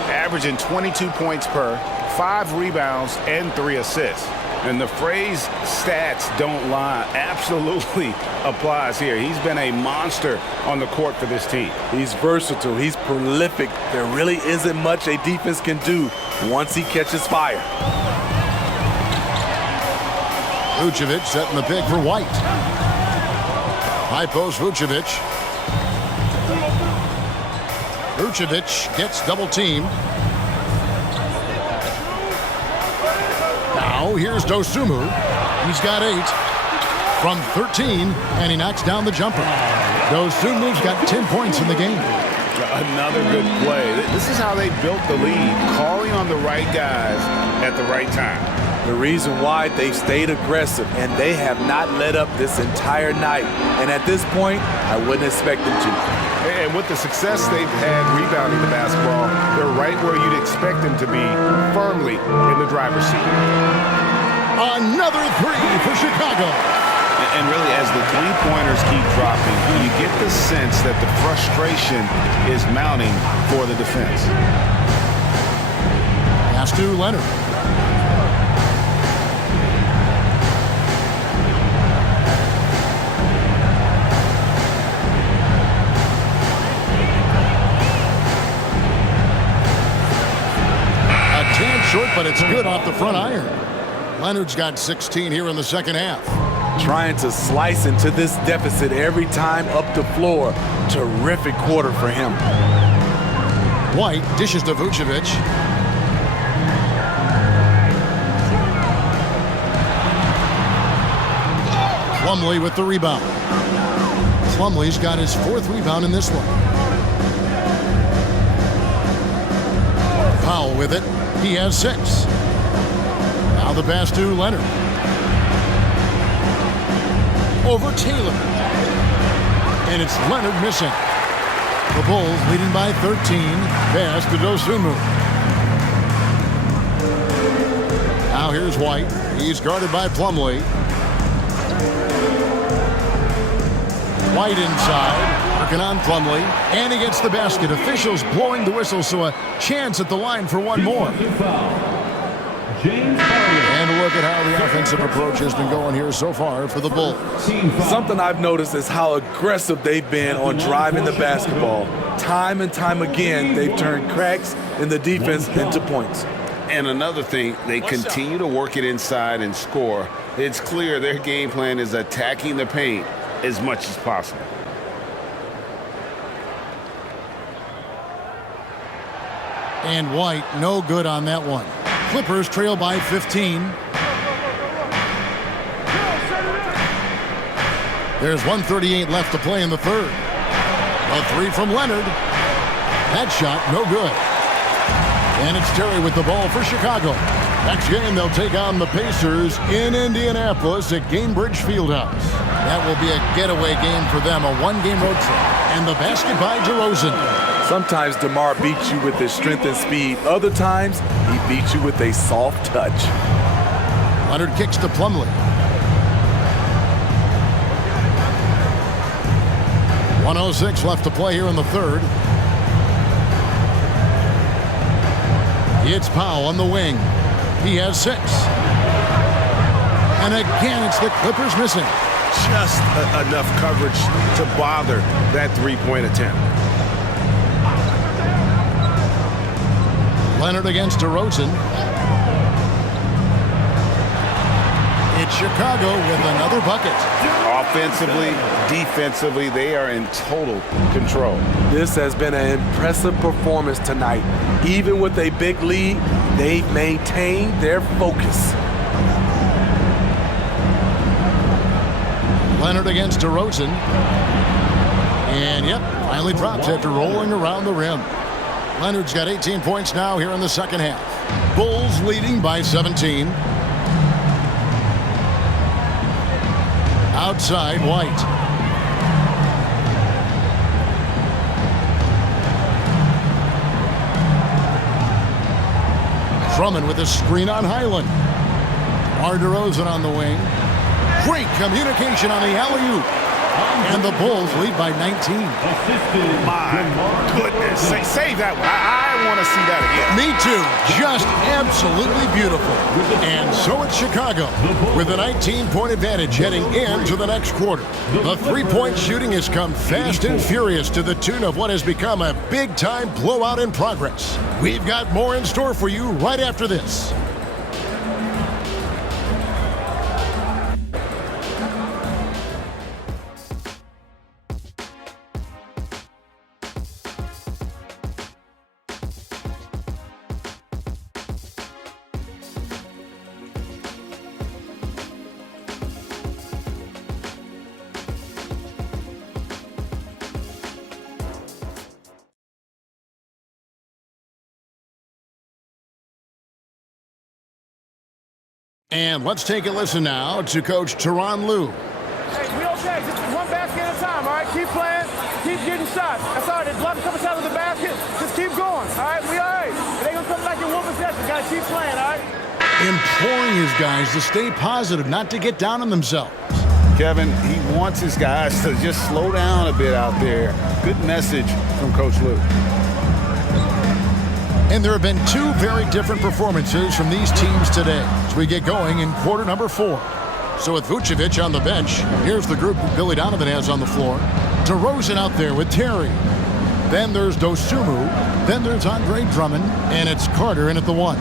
Averaging 22 points per, 5 rebounds, and 3 assists. And the phrase stats don't lie absolutely applies here. He's been a monster on the court for this team. He's versatile. He's prolific. There really isn't much a defense can do once he catches fire. Vucevic setting the pick for White. High post Vucevic. Vucevic gets double teamed. Now here's Dosunmu. He's got 8 from 13, and he knocks down the jumper. Dosunmu's got 10 points in the game. Another good play. This is how they built the lead, calling on the right guys at the right time. The reason why they've stayed aggressive, and they have not let up this entire night. And at this point, I wouldn't expect them to. And with the success they've had rebounding the basketball, they're right where you'd expect them to be, firmly in the driver's seat. Another three for Chicago. And really, as the three-pointers keep dropping, you get the sense that the frustration is mounting for the defense. Pass to Leonard. Short, but it's good off the front iron. Leonard's got 16 here in the second half. Trying to slice into this deficit every time up the floor. Terrific quarter for him. White dishes to Vucevic. Plumlee with the rebound. Plumlee's got his 4th rebound in this one. Powell with it. He has 6. Now the pass to Leonard. Over Taylor. And it's Leonard missing. The Bulls leading by 13. Pass to Dosunmu. Now here's White. He's guarded by Plumlee. White inside. Working on Plumlee, and he gets the basket. Officials blowing the whistle, so a chance at the line for one more. And look at how the offensive approach has been going here so far for the Bulls. Something I've noticed is how aggressive they've been on driving the basketball. Time and time again, they've turned cracks in the defense into points. And another thing, they continue to work it inside and score. It's clear their game plan is attacking the paint as much as possible. And White, no good on that one. Clippers trail by 15. There's 1:38 left to play in the third. A 3 from Leonard. That shot, no good. And it's Terry with the ball for Chicago. Next game, they'll take on the Pacers in Indianapolis at Gainbridge Fieldhouse. That will be a getaway game for them, a 1-game road trip. And the basket by DeRozan. Sometimes DeMar beats you with his strength and speed. Other times, he beats you with a soft touch. Leonard kicks to Plumlee. 1:06 left to play here in the third. It's Powell on the wing. He has 6. And again, it's the Clippers missing. Just enough coverage to bother that three-point attempt. Leonard against DeRozan. It's Chicago with another bucket. Offensively, defensively, they are in total control. This has been an impressive performance tonight. Even with a big lead, they've maintained their focus. Leonard against DeRozan. And yep, finally drops after rolling around the rim. Leonard's got 18 points now here in the second half. Bulls leading by 17. Outside, White. Drummond with a screen on Highland. DeRozan on the wing. Great communication on the alley-oop. And the Bulls lead by 19. My goodness. Save that one. I want to see that again. Me too. Just absolutely beautiful. And so it's Chicago with a 19-point advantage heading into the next quarter. The three-point shooting has come fast and furious to the tune of what has become a big-time blowout in progress. We've got more in store for you right after this. And let's take a listen now to Coach Tyronn Lue. Hey, we okay. Just one basket at a time, all right? Keep playing. Keep getting shots. That's all right. There's block coming out of the basket. Just keep going, all right? We all right. It ain't going to come like in one possession. Got to keep playing, all right? Imploring his guys to stay positive, not to get down on themselves. Kevin, he wants his guys to just slow down a bit out there. Good message from Coach Lue. And there have been two very different performances from these teams today as we get going in quarter number 4. So with Vucevic on the bench, here's the group Billy Donovan has on the floor. DeRozan out there with Terry. Then there's Dosunmu. Then there's Andre Drummond. And it's Carter in at the 1.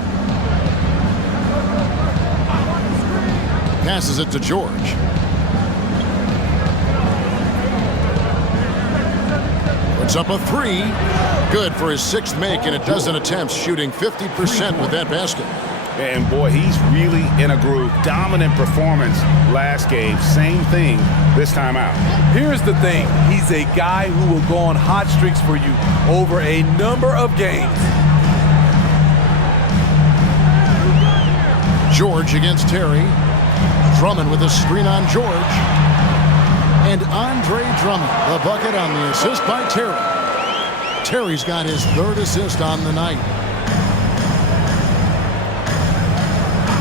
Passes it to George. Puts up a 3. Good for his 6th make in a dozen attempts, shooting 50% with that basket. And boy, he's really in a groove. Dominant performance last game. Same thing this time out. Here's the thing. He's a guy who will go on hot streaks for you over a number of games. George against Terry. Drummond with a screen on George. And Andre Drummond, the bucket on the assist by Terry. Terry's got his 3rd assist on the night.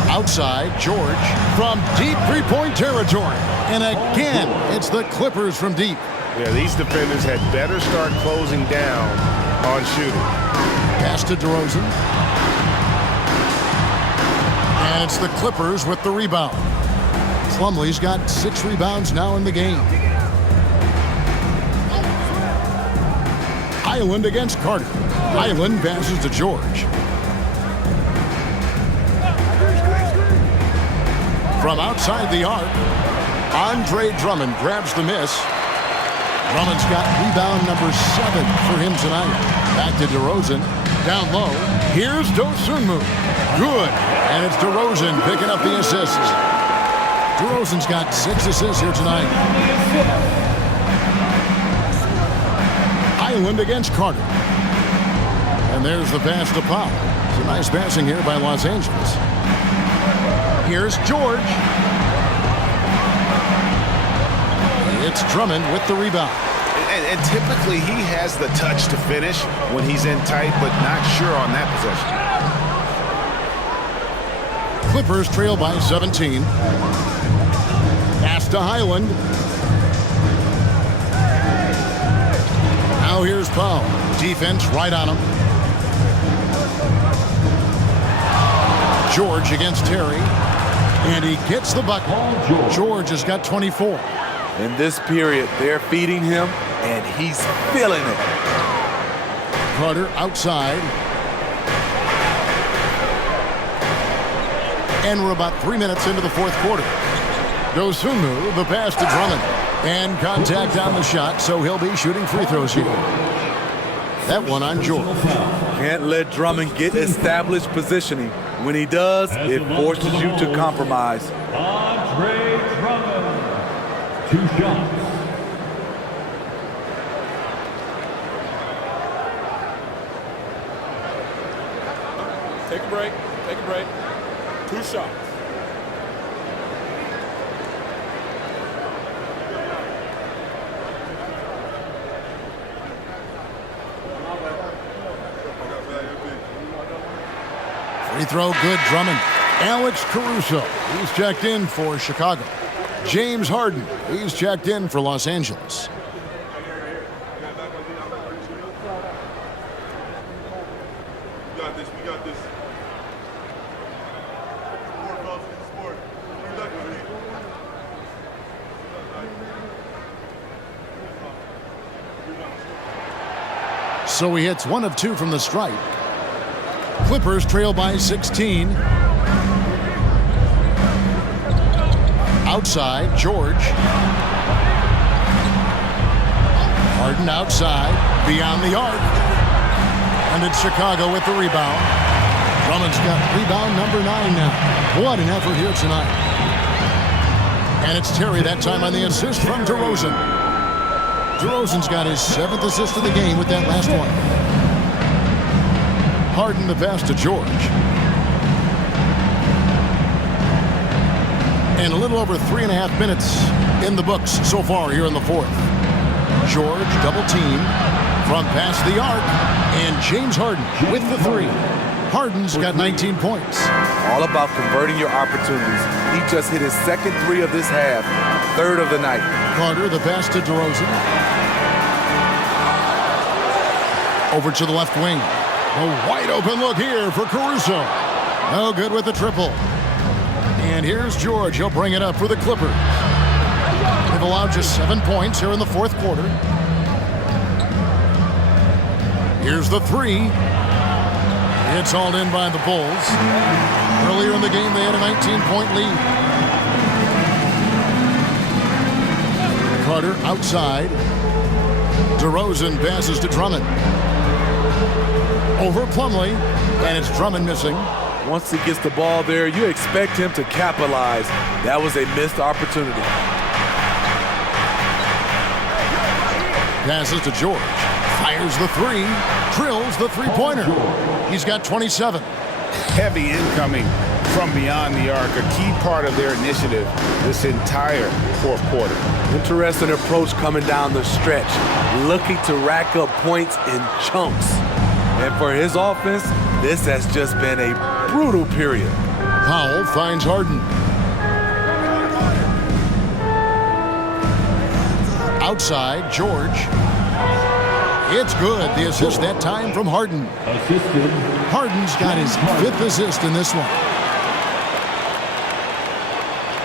Outside, George from deep three-point territory. And again, it's the Clippers from deep. Yeah, these defenders had better start closing down on shooting. Pass to DeRozan. And it's the Clippers with the rebound. Plumlee's got 6 rebounds now in the game. Highland against Carter. Highland passes to George. From outside the arc, Andre Drummond grabs the miss. Drummond's got rebound number 7 for him tonight. Back to DeRozan. Down low. Here's Dosunmu. Good. And it's DeRozan picking up the assists. DeRozan's got 6 assists here tonight. Highland against Carter. And there's the pass to Powell. It's a nice passing here by Los Angeles. Here's George. It's Drummond with the rebound. And typically he has the touch to finish when he's in tight, but not sure on that possession. Clippers trail by 17. Pass to Highland. Now here's Powell. Defense right on him. George against Terry. And he gets the bucket. George has got 24. In this period, they're feeding him, and he's feeling it. Carter outside. And we're about 3 minutes into the 4th quarter. Dosunmu, the pass to Drummond. And contact on the shot, so he'll be shooting free throws here. That one on George. Can't let Drummond get established positioning. When he does, it forces you to compromise. Andre Drummond, 2 shots. Take a break. Take a break. 2 shots. Free throw, good. Drummond. Alex Caruso, he's checked in for Chicago. James Harden, he's checked in for Los Angeles. So he hits 1 of 2 from the stripe. Clippers trail by 16. Outside, George. Harden outside, beyond the arc. And it's Chicago with the rebound. Drummond's got rebound number 9 now. What an effort here tonight. And it's Terry that time on the assist from DeRozan. DeRozan's got his 7th assist of the game with that last one. Harden the pass to George. And a little over 3.5 minutes in the books so far here in the 4th. George double team from past the arc. And James Harden with the 3. Harden's got 19 points. All about converting your opportunities. He just hit his 2nd 3 of this half, 3rd of the night. Carter the pass to DeRozan. Over to the left wing. A wide open look here for Caruso. No good with the triple. And here's George. He'll bring it up for the Clippers. They've allowed just 7 points here in the 4th quarter. Here's the 3. It's hauled in by the Bulls. Earlier in the game, they had a 19-point lead. Carter outside. DeRozan passes to Drummond. Over Plumlee, and it's Drummond missing. Once he gets the ball there, you expect him to capitalize. That was a missed opportunity. Passes to George. Fires the 3. Drills the three-pointer. He's got 27. Heavy incoming from beyond the arc, a key part of their initiative this entire 4th quarter. Interesting approach coming down the stretch, looking to rack up points in chunks. And for his offense, this has just been a brutal period. Powell finds Harden. Outside, George. It's good. The assist that time from Harden. Assisted. Harden's got his 5th assist in this one.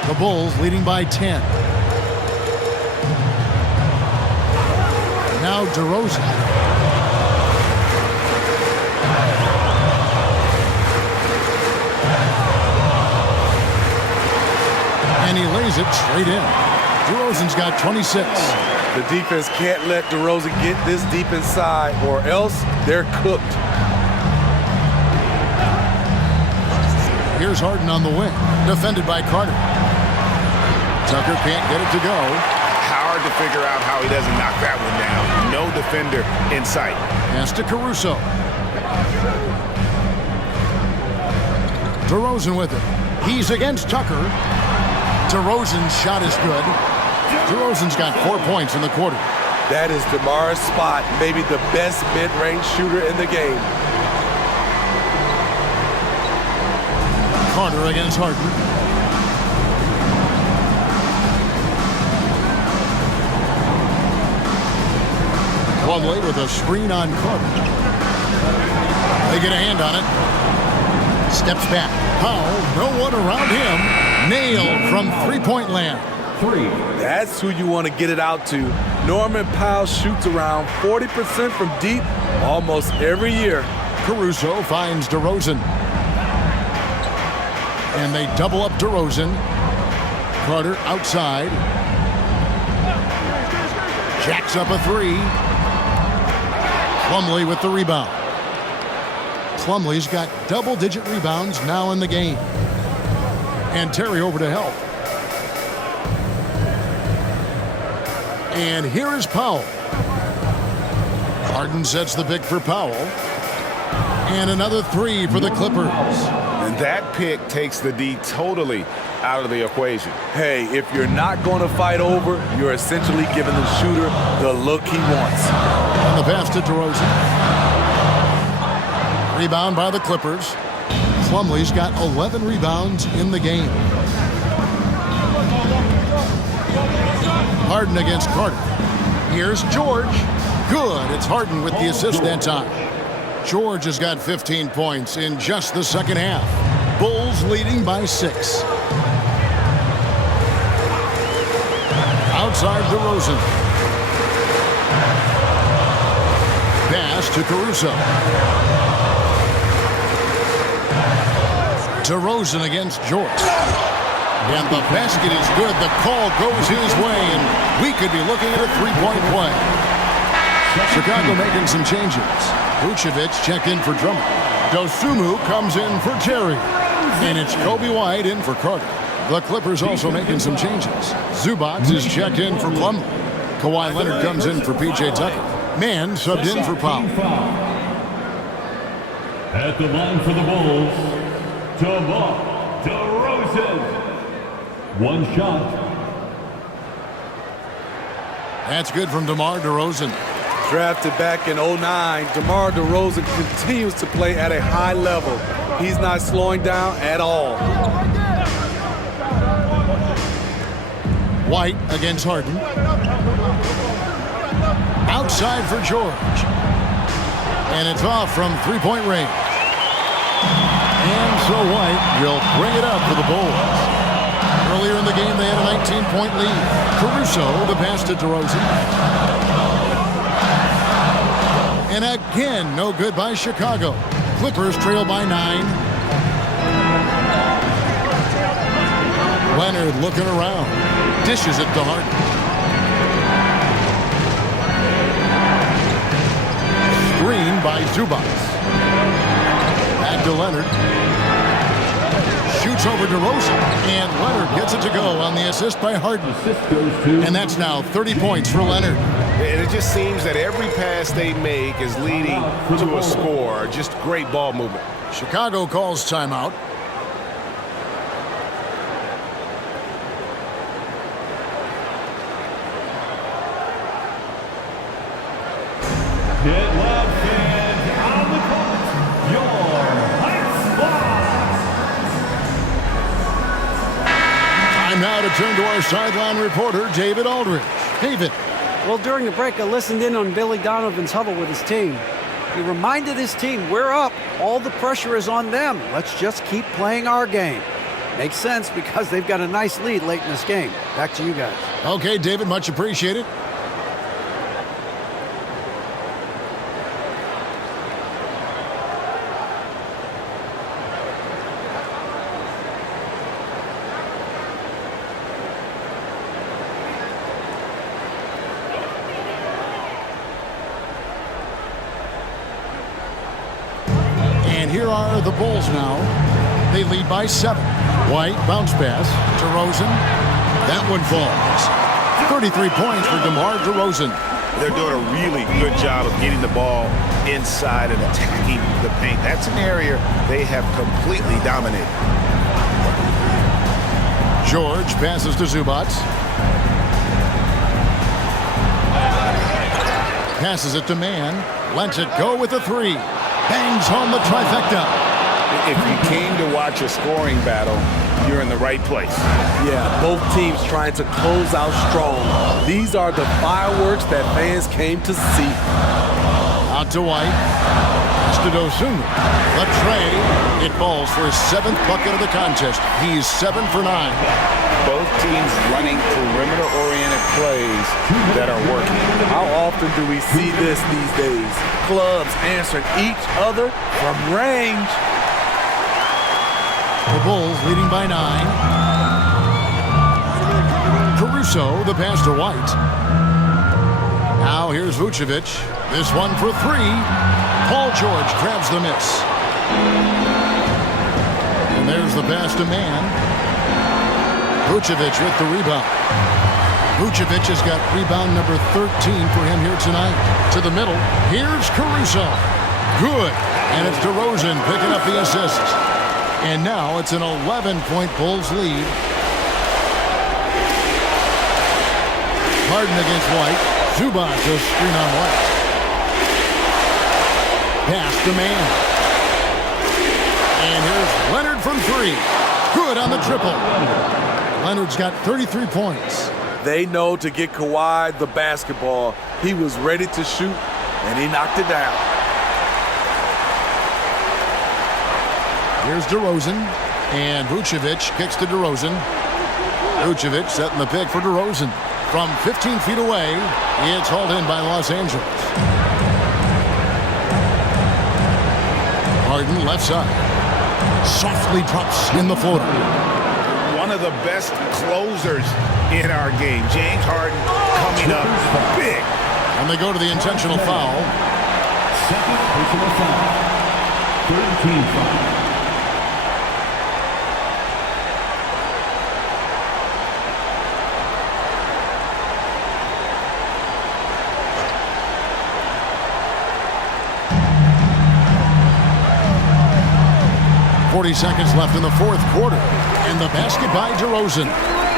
The Bulls leading by 10. Now DeRozan. And he lays it straight in. DeRozan's got 26. The defense can't let DeRozan get this deep inside or else they're cooked. Here's Harden on the wing, defended by Carter. Tucker can't get it to go. Hard to figure out how he doesn't knock that one down. No defender in sight. Pass to Caruso. DeRozan with it. He's against Tucker. DeRozan's shot is good. DeRozan's got 4 points in the quarter. That is DeMar's spot, maybe the best mid-range shooter in the game. Carter against Harden. Plumlee with a screen on Carter. They get a hand on it. Steps back. Powell, no one around him. Nailed from three-point land. 3. That's who you want to get it out to. Norman Powell shoots around 40% from deep almost every year. Caruso finds DeRozan. And they double up DeRozan. Carter outside. Jacks up a 3. Plumlee with the rebound. Plumlee's got double-digit rebounds now in the game. And Terry over to help. And here is Powell. Harden sets the pick for Powell. And another 3 for the Clippers. And that pick takes the D totally out of the equation. Hey, if you're not going to fight over, you're essentially giving the shooter the look he wants. And the pass to DeRozan. Rebound by the Clippers. Plumlee's got 11 rebounds in the game. Harden against Carter. Here's George. Good. It's Harden with the assist that time. George has got 15 points in just the second half. Bulls leading by 6. Outside DeRozan. Pass to Caruso. DeRozan against George. And the basket is good. The call goes his way, and we could be looking at a three-point play. Chicago making some changes. Vucevic checked in for Drummond. Dosunmu comes in for Terry. And it's Kobe White in for Carter. The Clippers also making some changes. Zubac is checked in for Plumlee. Kawhi Leonard comes in for P.J. Tucker. Mann subbed in for Powell. At the line for the Bulls, DeMar DeRozan. One shot. That's good from DeMar DeRozan. Drafted back in 09, DeMar DeRozan continues to play at a high level. He's not slowing down at all. White against Harden. Outside for George. And it's off from three-point range. And so White will bring it up for the Bulls. Earlier in the game, they had a 19-point lead. Caruso, the pass to DeRozan. And again, no good by Chicago. Clippers trail by 9. Leonard looking around. Dishes it to Harden. Screen by Zubac. Back to Leonard. Shoots over DeRozan. And Leonard gets it to go on the assist by Harden. And that's now 30 points for Leonard. And it just seems that every pass they make is leading to a score. Just great ball movement. Chicago calls timeout. Get loud, fans, on the court, your high squad. Time now to turn to our sideline reporter, David Aldridge. David. Well, during the break, I listened in on Billy Donovan's huddle with his team. He reminded his team, we're up. All the pressure is on them. Let's just keep playing our game. Makes sense because they've got a nice lead late in this game. Back to you guys. Okay, David, much appreciated. Here are the Bulls now. They lead by 7. White, bounce pass. DeRozan. That one falls. 33 points for DeMar DeRozan. They're doing a really good job of getting the ball inside and attacking the paint. That's an area they have completely dominated. George passes to Zubac. Passes it to Mann. Lets it go with a 3. Bangs home the trifecta. If you came to watch a scoring battle, you're in the right place. Yeah, both teams trying to close out strong. These are the fireworks that fans came to see. Out to White. Pass to Dosunmu. The tray. It falls for his 7th bucket of the contest. He's 7 for 9. Both teams running perimeter-oriented plays that are working. How often do we see this these days? Clubs answering each other from range. The Bulls leading by 9. Caruso, the pass to White. Now here's Vucevic. This one for 3. Paul George grabs the miss. And there's the pass to Mann. Vucevic with the rebound. Vucevic has got rebound number 13 for him here tonight. To the middle. Here's Caruso. Good. And it's DeRozan picking up the assist. And now it's an 11-point Bulls lead. Harden against White. Zubac goes screen on White. Pass to Mann. And here's Leonard from three. Good on the triple. Leonard's got 33 points. They know to get Kawhi the basketball. He was ready to shoot, and he knocked it down. Here's DeRozan, and Vucevic kicks to DeRozan. Vucevic setting the pick for DeRozan. From 15 feet away, it's hauled in by Los Angeles. Harden left side. Softly drops in the floater. One of the best closers in our game. James Harden coming up big. And they go to the intentional foul. Second personal foul. 13 foul. Seconds left in the fourth quarter, and the basket by DeRozan.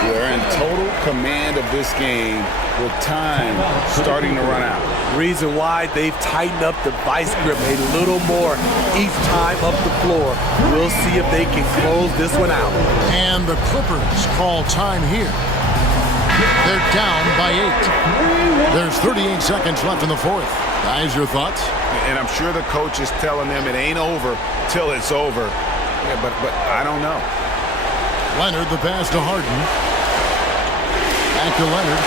We're in total command of this game with time starting to run out. Reason why they've tightened up the vice grip a little more each time up the floor. We'll see if they can close this one out. And the Clippers call time here. They're down by 8. There's 38 seconds left in the fourth. Guys, your thoughts? And I'm sure the coach is telling them it ain't over till it's over. Yeah, but I don't know. Leonard, the pass to Harden. Back to Leonard.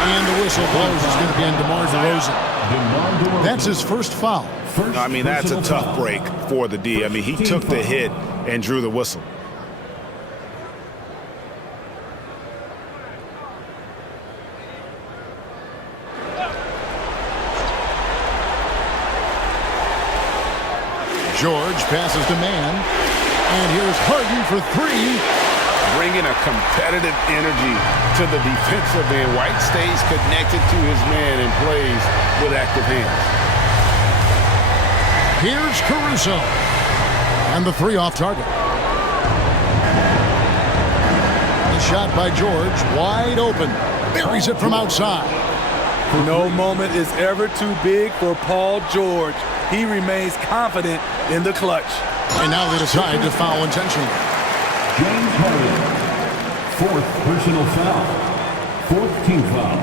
And the whistle blows. It's going to be on DeMar DeRozan. That's his first foul. I mean, that's a tough break for the D. I mean, he took the hit and drew the whistle. George passes to man. And here's Harden for three. Bringing a competitive energy to the defensive end. White stays connected to his man and plays with active hands. Here's Caruso. And the three off target. The shot by George, wide open. Buries it from outside. No moment is ever too big for Paul George. He remains confident in the clutch. And now they decide to foul intentionally. James Harden, fourth personal foul. Fourth team foul.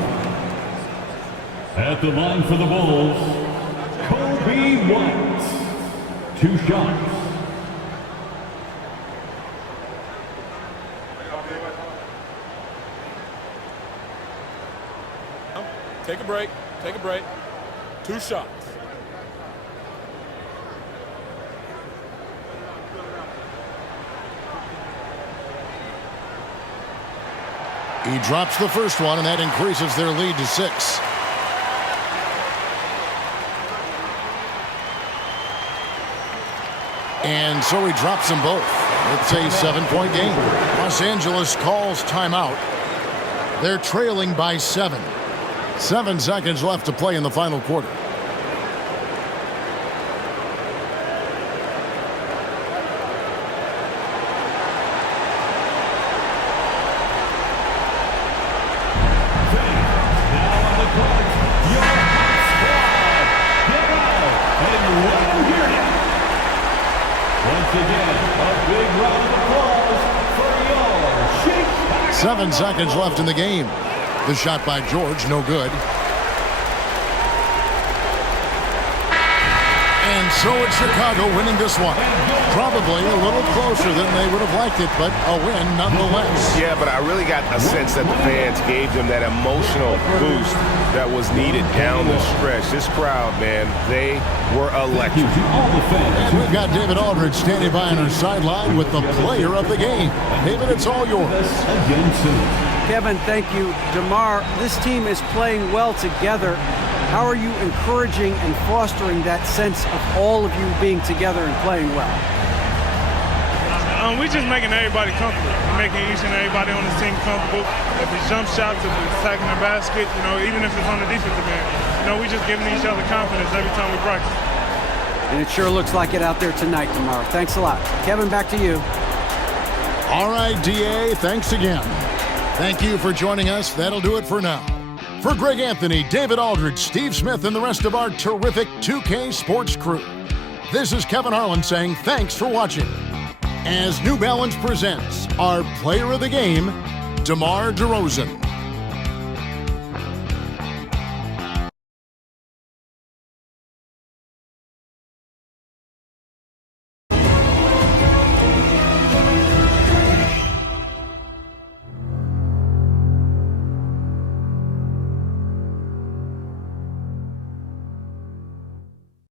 At the line for the Bulls, Kobe White. 2 shots. Take a break. Take a break. 2 shots. He drops the first one, and that increases their lead to 6. And so he drops them both. It's a 7-point game. Los Angeles calls timeout. They're trailing by 7. 7 seconds left to play in the final quarter. Once again, a big round of applause for your Shake. 7 seconds left in the game. The shot by George, no good. And so it's Chicago winning this one. Probably a little closer than they would have liked it, but a win nonetheless. Yeah, but I really got a sense that the fans gave them that emotional boost that was needed down the stretch. This crowd, man, they were electric. And we've got David Aldridge standing by on our sideline with the player of the game. David, it's all yours. Kevin, thank you. DeMar, this team is playing well together. How are you encouraging and fostering that sense of all of you being together and playing well? We're just making everybody comfortable. We're making each and everybody on this team comfortable. If it's jump shots, if it's attacking the basket, even if it's on the defensive end, we just giving each other confidence every time we practice. And it sure looks like it out there tonight, DeMar. Thanks a lot. Kevin, back to you. All right, DA, thanks again. Thank you for joining us. That'll do it for now. For Greg Anthony, David Aldridge, Steve Smith, and the rest of our terrific 2K Sports crew, This is Kevin Harlan saying thanks for watching. As New Balance presents our player of the game, DeMar DeRozan.